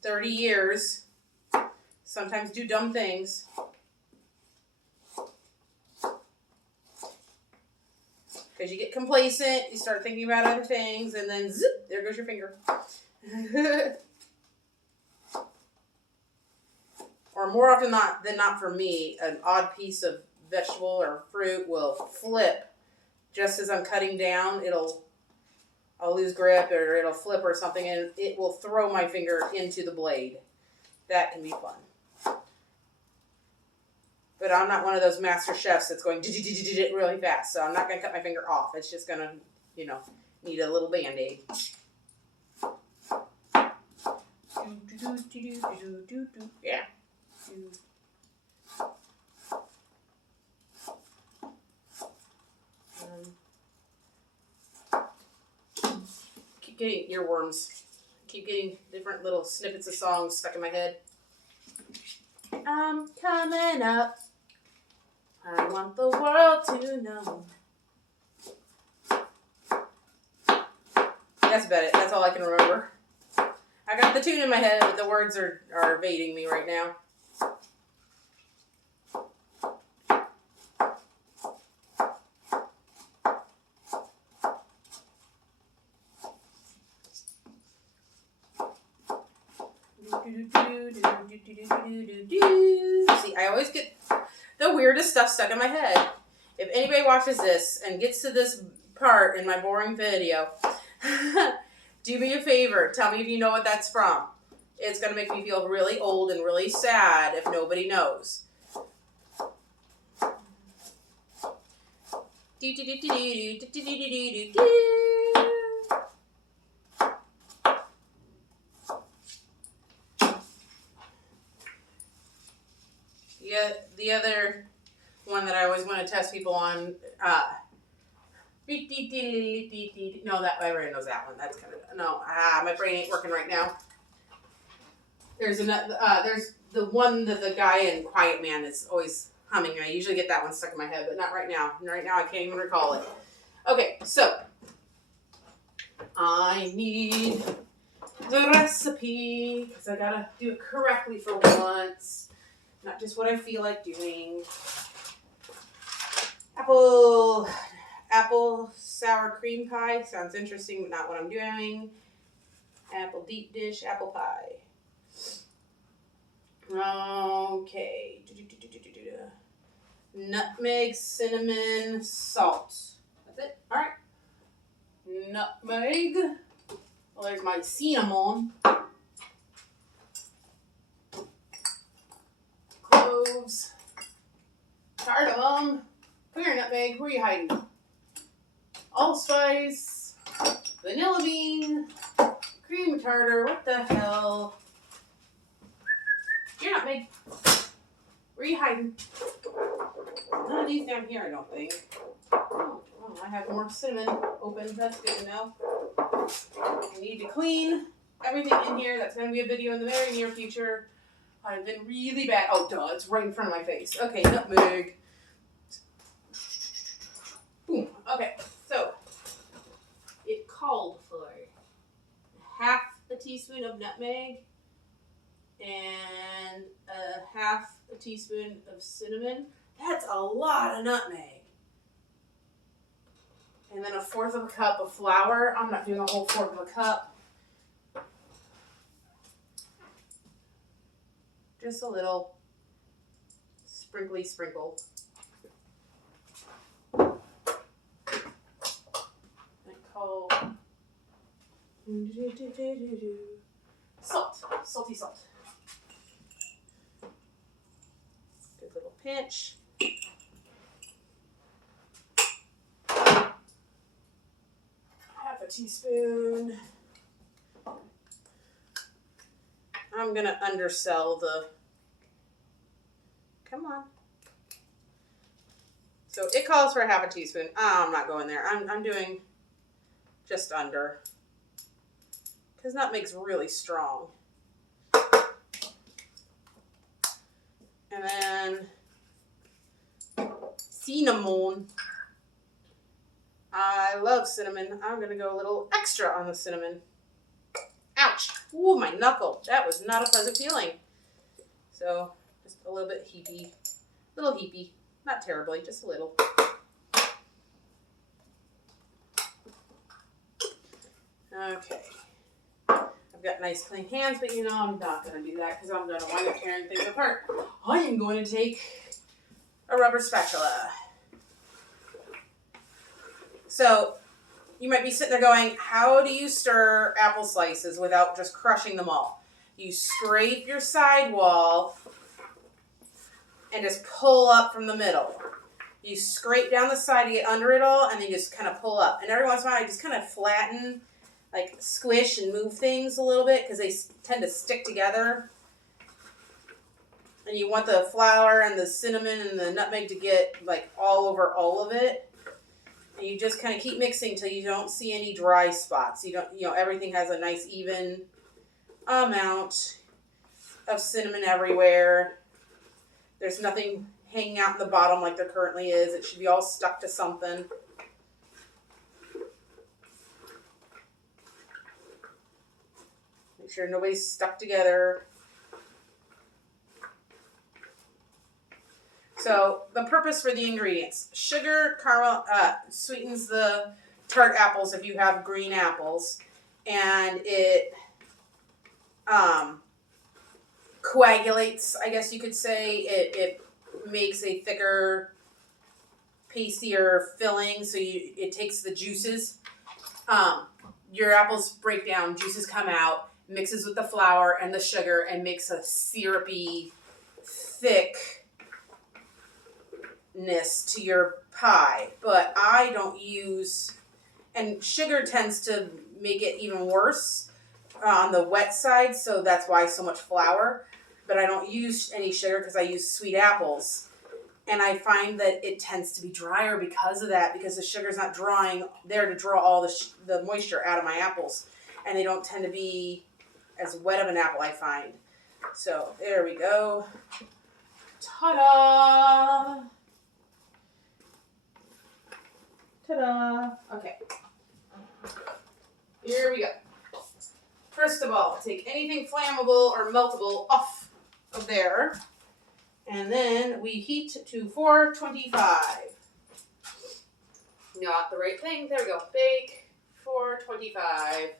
30 years sometimes do dumb things. Because you get complacent, you start thinking about other things, and then zip, there goes your finger. Or more often than not for me, an odd piece of vegetable or fruit will flip. Just as I'm cutting down, I'll lose grip or it'll flip or something, and it will throw my finger into the blade. That can be fun. But I'm not one of those master chefs that's going really fast, so I'm not going to cut my finger off. It's just going to, need a little Band-Aid. Yeah. Keep getting earworms. Keep getting different little snippets of songs stuck in my head. I'm coming up. I want the world to know. That's about it. That's all I can remember. I got the tune in my head, but the words are evading me right now. See, I always get the weirdest stuff stuck in my head. If anybody watches this and gets to this part in my boring video, do me a favor. Tell me if you know what that's from. It's going to make me feel really old and really sad if nobody knows. Yeah, the other one that I always want to test people on, no, that everybody knows that one. That's kind of my brain ain't working right now. There's another. There's the one that the guy in Quiet Man is always humming. I usually get that one stuck in my head, but not right now. Right now, I can't even recall it. Okay, so I need the recipe because I gotta do it correctly for once, not just what I feel like doing. Apple sour cream pie. Sounds interesting, but not what I'm doing. Apple deep dish apple pie. Okay. Nutmeg, cinnamon, salt. That's it. All right. Nutmeg. Well, there's my cinnamon. Cloves. Cardamom. Come here, nutmeg. Where are you hiding? Allspice. Vanilla bean. Cream tartar. What the hell? You're nutmeg. Where are you hiding? None of these down here, I don't think. Oh, I have more cinnamon open. That's good to know. I need to clean everything in here. That's going to be a video in the very near future. I've been really bad. Oh, duh. It's right in front of my face. Okay, nutmeg. Boom. Okay, so it called for half a teaspoon of nutmeg and a half a teaspoon of cinnamon. That's a lot of nutmeg. And then a fourth of a cup of flour. I'm not doing a whole fourth of a cup. Just a little sprinkly sprinkle. Called salt. Salty salt. Good little pinch. Half a teaspoon. I'm going to undersell the... Come on. So it calls for a half a teaspoon. I'm not going there. I'm doing just under. because nutmeg's really strong. And then cinnamon. I love cinnamon. I'm going to go a little extra on the cinnamon. Ouch. Ooh, my knuckle. That was not a pleasant feeling. So, just a little bit heapy. Little heapy. Not terribly, just a little. Okay. I've got nice clean hands, but you know I'm not going to do that because I'm going to wind up tearing things apart. I am going to take a rubber spatula. So, you might be sitting there going, how do you stir apple slices without just crushing them all? You scrape your sidewall and just pull up from the middle. You scrape down the side to get under it all, and then you just kind of pull up. And every once in a while, I just kind of flatten, like squish and move things a little bit because they tend to stick together. And you want the flour and the cinnamon and the nutmeg to get like all over all of it. And you just kind of keep mixing until you don't see any dry spots. Everything has a nice even amount of cinnamon everywhere. There's nothing hanging out in the bottom like there currently is. It should be all stuck to something. Make sure nobody's stuck together. So the purpose for the ingredients: sugar, caramel, sweetens the tart apples if you have green apples, and it coagulates, I guess you could say. It makes a thicker, pastier filling, so it takes the juices. Your apples break down, juices come out, mixes with the flour and the sugar, and makes a syrupy, thickness to your pie. But I don't use, and sugar tends to make it even worse on the wet side, so that's why so much flour. But I don't use any sugar because I use sweet apples. And I find that it tends to be drier because of that, because the sugar's not drawing there to draw all the moisture out of my apples. And they don't tend to be as wet of an apple, I find. So there we go. Ta-da! Ta-da! Okay. Here we go. First of all, take anything flammable or meltable off of there. And then we heat to 425. Not the right thing. There we go. Bake 425.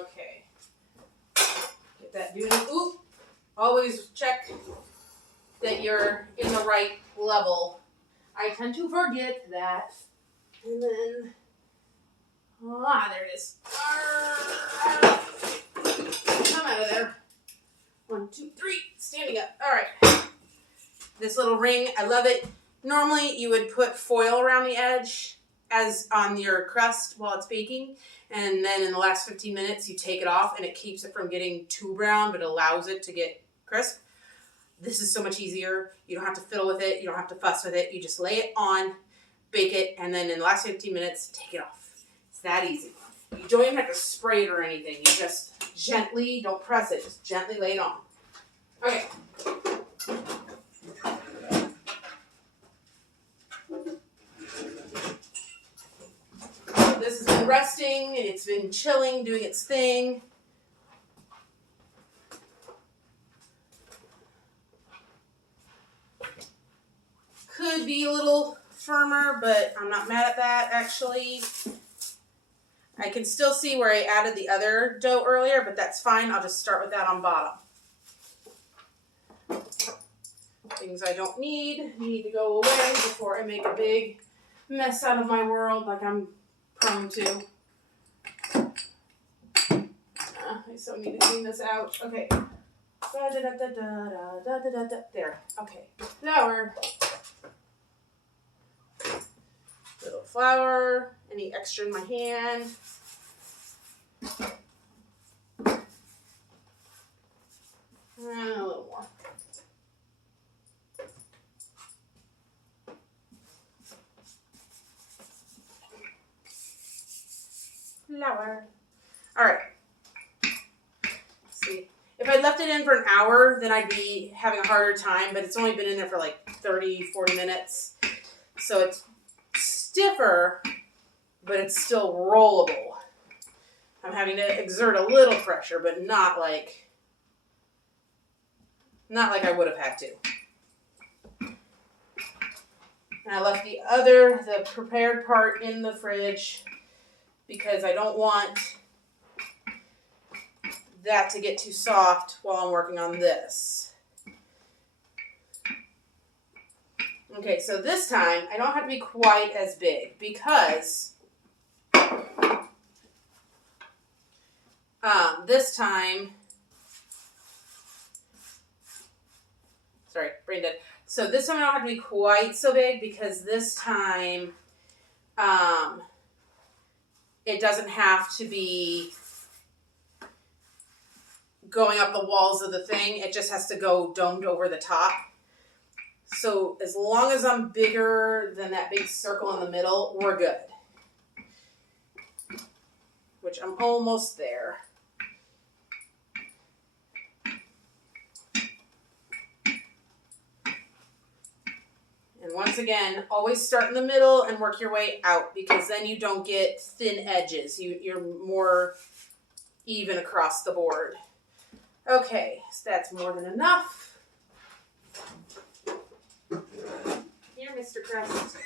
Okay. Get that doing. Oop. Always check that you're in the right level. I tend to forget that. And then, there it is. Come out of there. 1, 2, 3. Standing up. All right. This little ring, I love it. Normally, you would put foil around the edge as on your crust while it's baking. And then in the last 15 minutes, you take it off, and it keeps it from getting too brown, but allows it to get crisp. This is so much easier. You don't have to fiddle with it. You don't have to fuss with it. You just lay it on, bake it, and then in the last 15 minutes, take it off. It's that easy. You don't even have to spray it or anything. You just gently, don't press it, just gently lay it on. Okay. This has been resting, and it's been chilling, doing its thing. Could be a little firmer, but I'm not mad at that, actually. I can still see where I added the other dough earlier, but that's fine. I'll just start with that on bottom. Things I don't need to go away before I make a big mess out of my world like I'm prone to. I so need to clean this out. Okay. There. Okay. Flour. Little flour. Any extra in my hand. And a little more. flour. All right. Let's see. If I left it in for an hour, then I'd be having a harder time, but it's only been in there for like 30, 40 minutes. So it's stiffer, but it's still rollable. I'm having to exert a little pressure, but not like I would have had to. And I left the prepared part in the fridge because I don't want that to get too soft while I'm working on this. Okay, so this time I don't have to be quite as big because this time, sorry, brain dead. So this time I don't have to be quite so big because this time it doesn't have to be going up the walls of the thing. It just has to go domed over the top. So as long as I'm bigger than that big circle in the middle, we're good. Which I'm almost there. And once again, always start in the middle and work your way out because then you don't get thin edges. You're more even across the board. Okay, so that's more than enough. Here, Mr. Crust.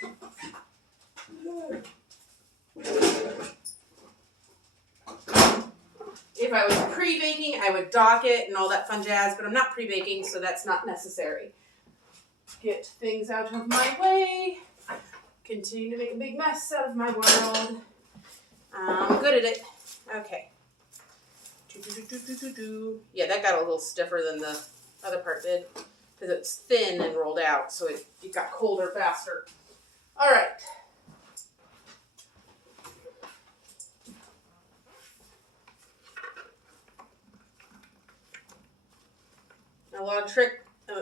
If I was pre-baking, I would dock it and all that fun jazz, but I'm not pre-baking, so that's not necessary. Get things out of my way. Continue to make a big mess out of my world. I'm good at it. Okay. Yeah, that got a little stiffer than the other part did because it's thin and rolled out, so it got colder faster. All right.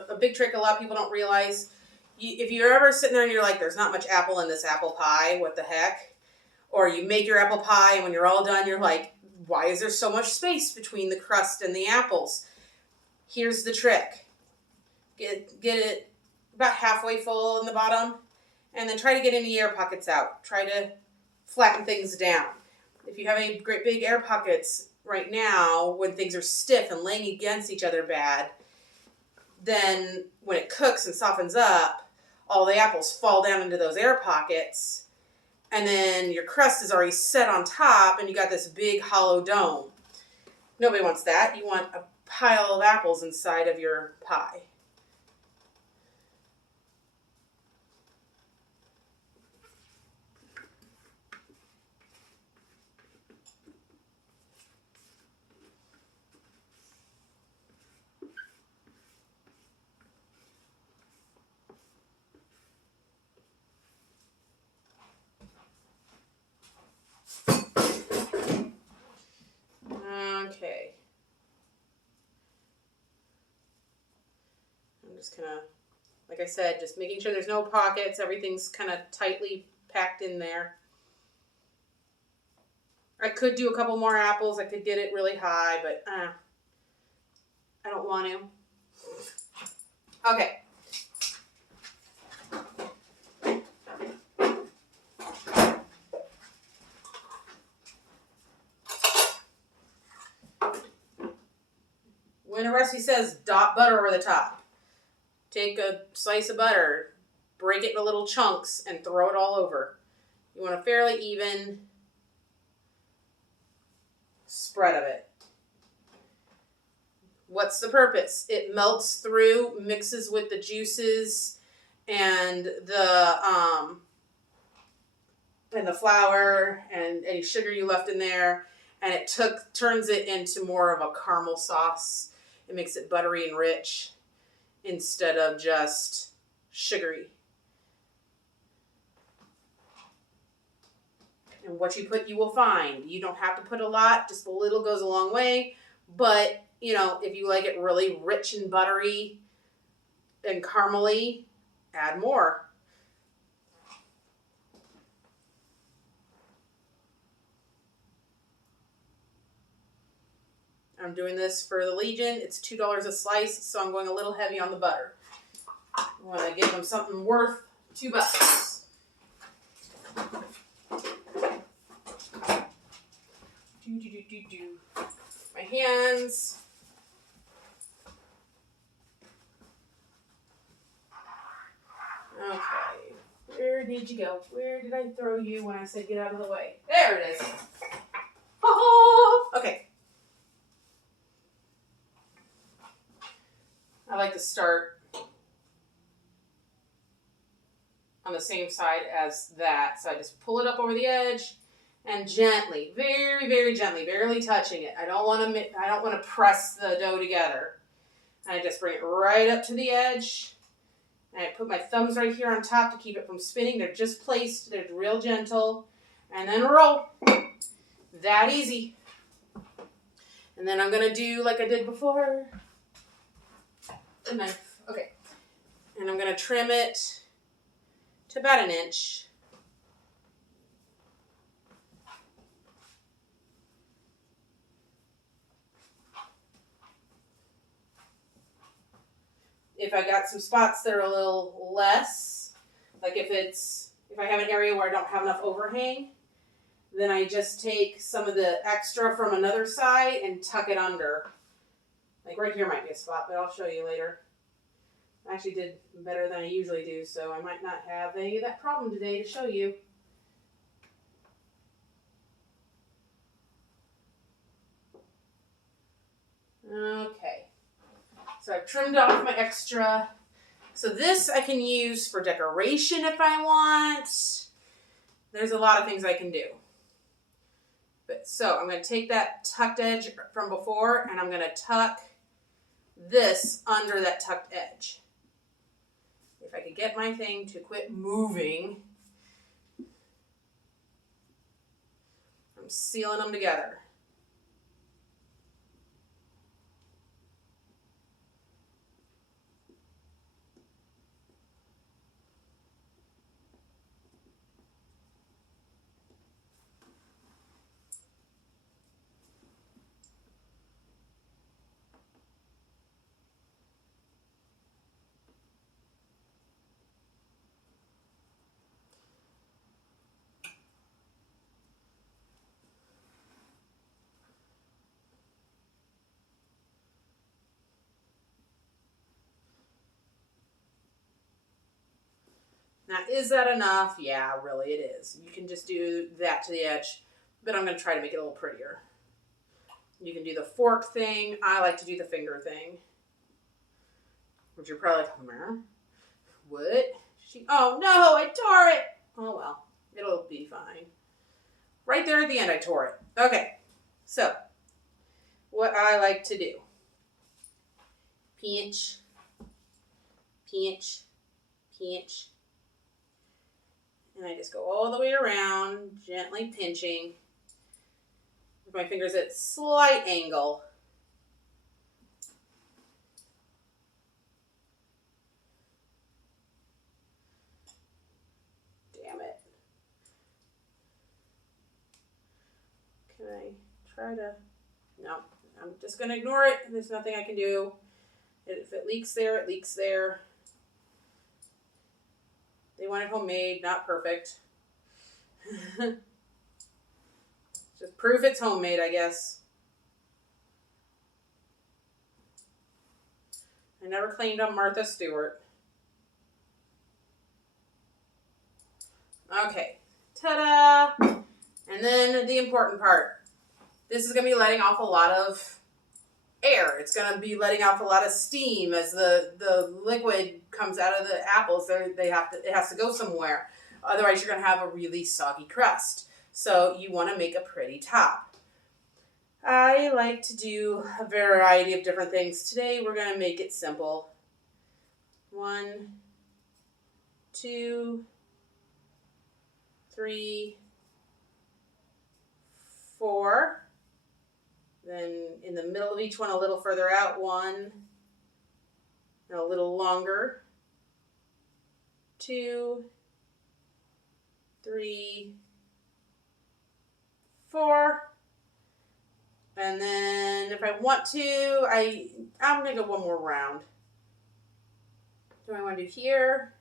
A big trick a lot of people don't realize, if you're ever sitting there and you're like, there's not much apple in this apple pie, what the heck? Or you make your apple pie and when you're all done, you're like, why is there so much space between the crust and the apples? Here's the trick. Get it about halfway full in the bottom and then try to get any air pockets out. Try to flatten things down. If you have any great big air pockets right now, when things are stiff and laying against each other bad, then when it cooks and softens up, all the apples fall down into those air pockets, and then your crust is already set on top, and you got this big hollow dome. Nobody wants that. You want a pile of apples inside of your pie. Okay. I'm just kind of, like I said, just making sure there's no pockets. Everything's kind of tightly packed in there. I could do a couple more apples. I could get it really high, but I don't want to. Okay. When a recipe says dot butter over the top, take a slice of butter, break it into little chunks, and throw it all over. You want a fairly even spread of it. What's the purpose? It melts through, mixes with the juices and the flour and any sugar you left in there, and it turns it into more of a caramel sauce. It makes it buttery and rich instead of just sugary. And what you put, you will find. You don't have to put a lot. Just a little goes a long way. But, you know, if you like it really rich and buttery and caramely, add more. I'm doing this for the Legion. It's $2 a slice, so I'm going a little heavy on the butter. I want to give them something worth $2. My hands. Okay. Where did you go? Where did I throw you when I said get out of the way? There it is. Oh, okay. I like to start on the same side as that. So I just pull it up over the edge and gently, very, very gently, barely touching it. I don't want to press the dough together. And I just bring it right up to the edge. And I put my thumbs right here on top to keep it from spinning. They're just placed. They're real gentle. And then roll. That easy. And then I'm going to do like I did before. The knife. Okay. And I'm going to trim it to about 1 inch. If I got some spots that are a little less, like if I have an area where I don't have enough overhang, then I just take some of the extra from another side and tuck it under. Like right here might be a spot, but I'll show you later. I actually did better than I usually do, so I might not have any of that problem today to show you. Okay. So I've trimmed off my extra. So this I can use for decoration if I want. There's a lot of things I can do. So I'm going to take that tucked edge from before and I'm going to tuck this under that tucked edge. If I could get my thing to quit moving, I'm sealing them together. Now, is that enough? Yeah, really it is. You can just do that to the edge, but I'm going to try to make it a little prettier. You can do the fork thing. I like to do the finger thing. Which you're probably like, Mom, what? Oh no, I tore it. Oh well, it'll be fine. Right there at the end, I tore it. Okay, so what I like to do. Pinch, pinch, pinch. And I just go all the way around, gently pinching with my fingers at slight angle. Damn it. Can I try to? No, I'm just going to ignore it. There's nothing I can do. If it leaks there, it leaks there. They want it homemade, not perfect. Just prove it's homemade, I guess. I never claimed I'm Martha Stewart. Okay, ta-da! And then the important part. This is going to be letting off a lot of air. It's going to be letting off a lot of steam as the liquid comes out of the apples. It has to go somewhere. Otherwise, you're going to have a really soggy crust. So you want to make a pretty top. I like to do a variety of different things. Today, we're going to make it simple. 1, 2, 3, 4. Then in the middle of each one, a little further out, 1, and a little longer, 2, 3, 4, And then if I want to, I'm going to go one more round. Do I want to do here?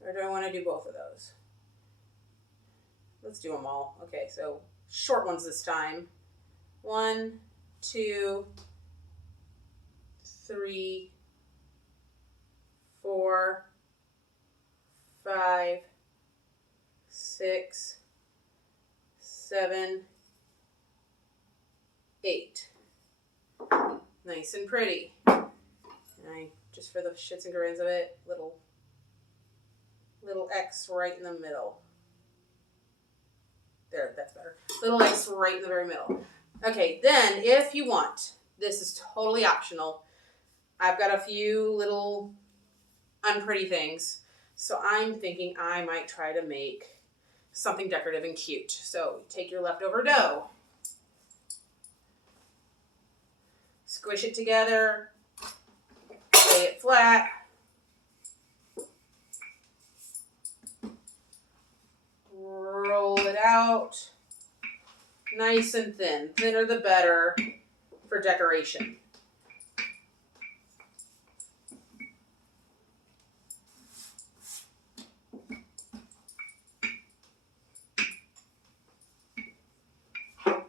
Or do I want to do both of those? Let's do them all. Okay, so short ones this time. 1, 2, 3, 4, 5, 6, 7, 8. Nice and pretty. And I, just for the shits and grins of it, little X right in the middle. There, that's better. Little X right in the very middle. Okay, then if you want, this is totally optional. I've got a few little unpretty things. So I'm thinking I might try to make something decorative and cute. So take your leftover dough. Squish it together. Lay it flat. Roll it out. Nice and thin. Thinner the better for decoration.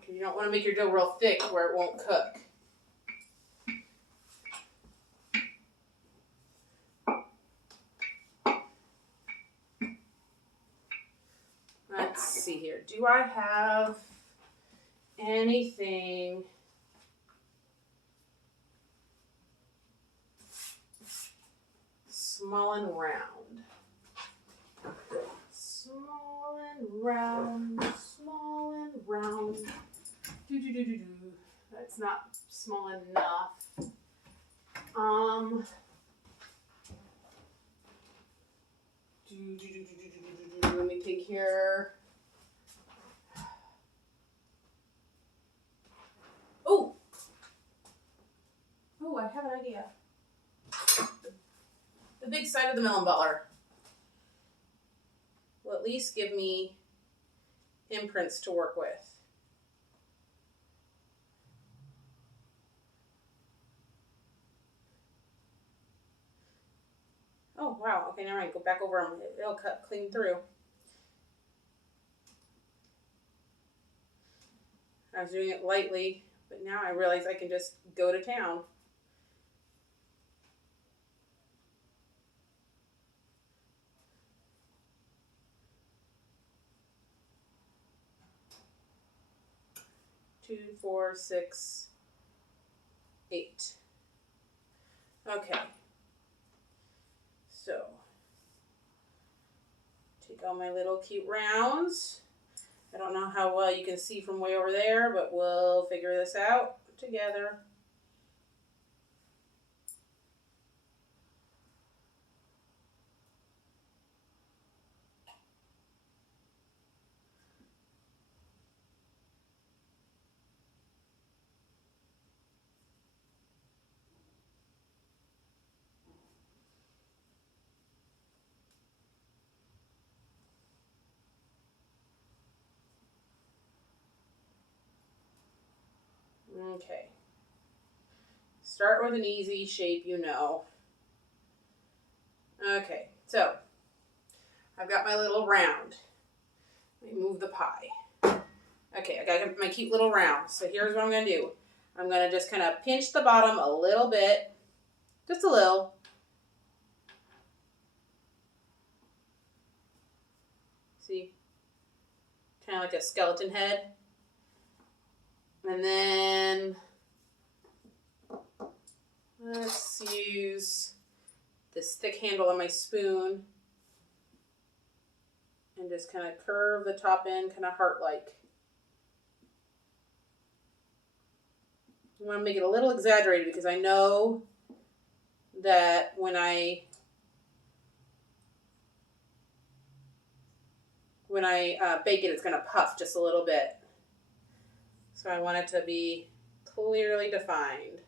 You don't want to make your dough real thick where it won't cook. Let's see here. Do I have anything small and round? Small and round, small and round. Do. That's not small enough. Let me think here. Oh, I have an idea. The big side of the melon baller will at least give me imprints to work with. Oh, wow. Okay, never mind. Go back over them. It'll cut clean through. I was doing it lightly, but now I realize I can just go to town. Two, 4, 6, 8. Okay. So, take all my little cute rounds. I don't know how well you can see from way over there, but we'll figure this out together. Okay. Start with an easy shape, you know. Okay, so I've got my little round. Let me move the pie. Okay, I got my cute little round. So here's what I'm going to do. I'm going to just kind of pinch the bottom a little bit. Just a little. See? Kind of like a skeleton head. And then let's use this thick handle on my spoon and just kind of curve the top end, kind of heart-like. I want to make it a little exaggerated because I know that when I bake it, it's going to puff just a little bit. So I want it to be clearly defined.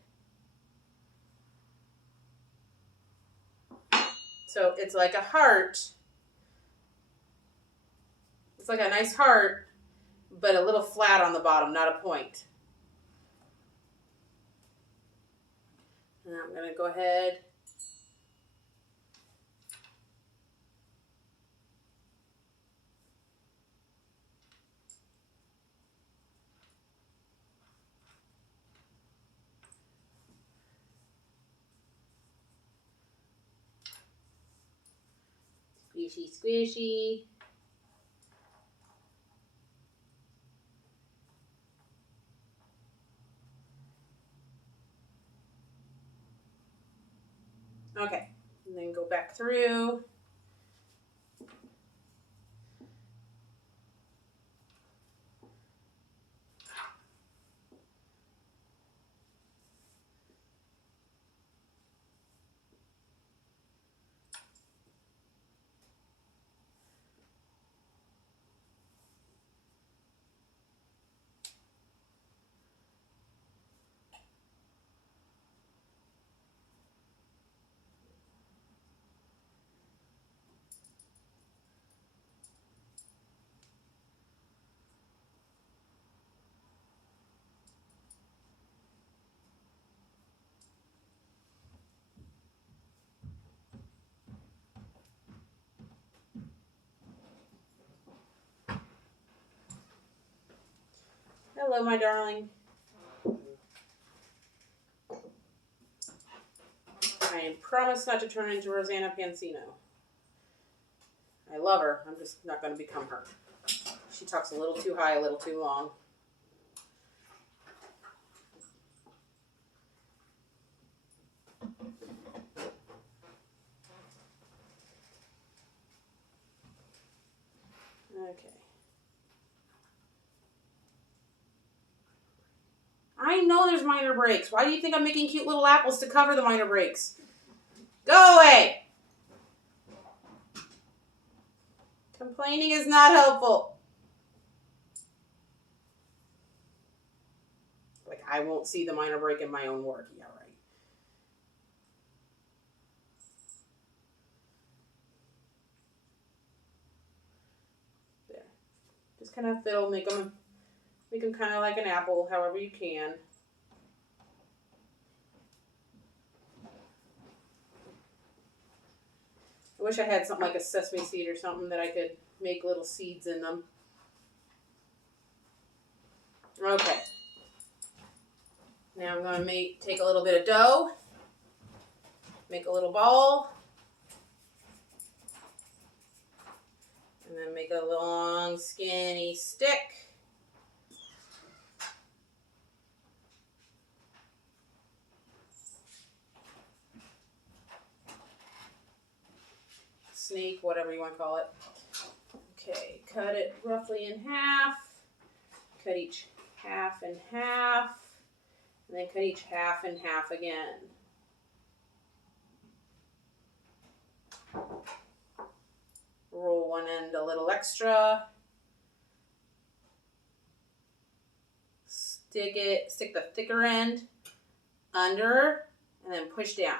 So it's like a heart. It's like a nice heart, but a little flat on the bottom, not a point. And I'm going to go ahead. Squishy, squishy. Okay, and then go back through. Hello, my darling. I promise not to turn into Rosanna Pansino. I love her. I'm just not going to become her. She talks a little too high, a little too long. Okay. I know there's minor breaks. Why do you think I'm making cute little apples to cover the minor breaks? Go away! Complaining is not helpful. Like, I won't see the minor break in my own work. Yeah, right. There. Just kind of fiddle, make them kind of like an apple, however you can. I wish I had something like a sesame seed or something that I could make little seeds in them. Okay. Now I'm going to take a little bit of dough, make a little ball, and then make a long skinny stick. Snake, whatever you want to call it. Okay, cut it roughly in half. Cut each half in half. And then cut each half in half again. Roll one end a little extra. Stick the thicker end under, and then push down.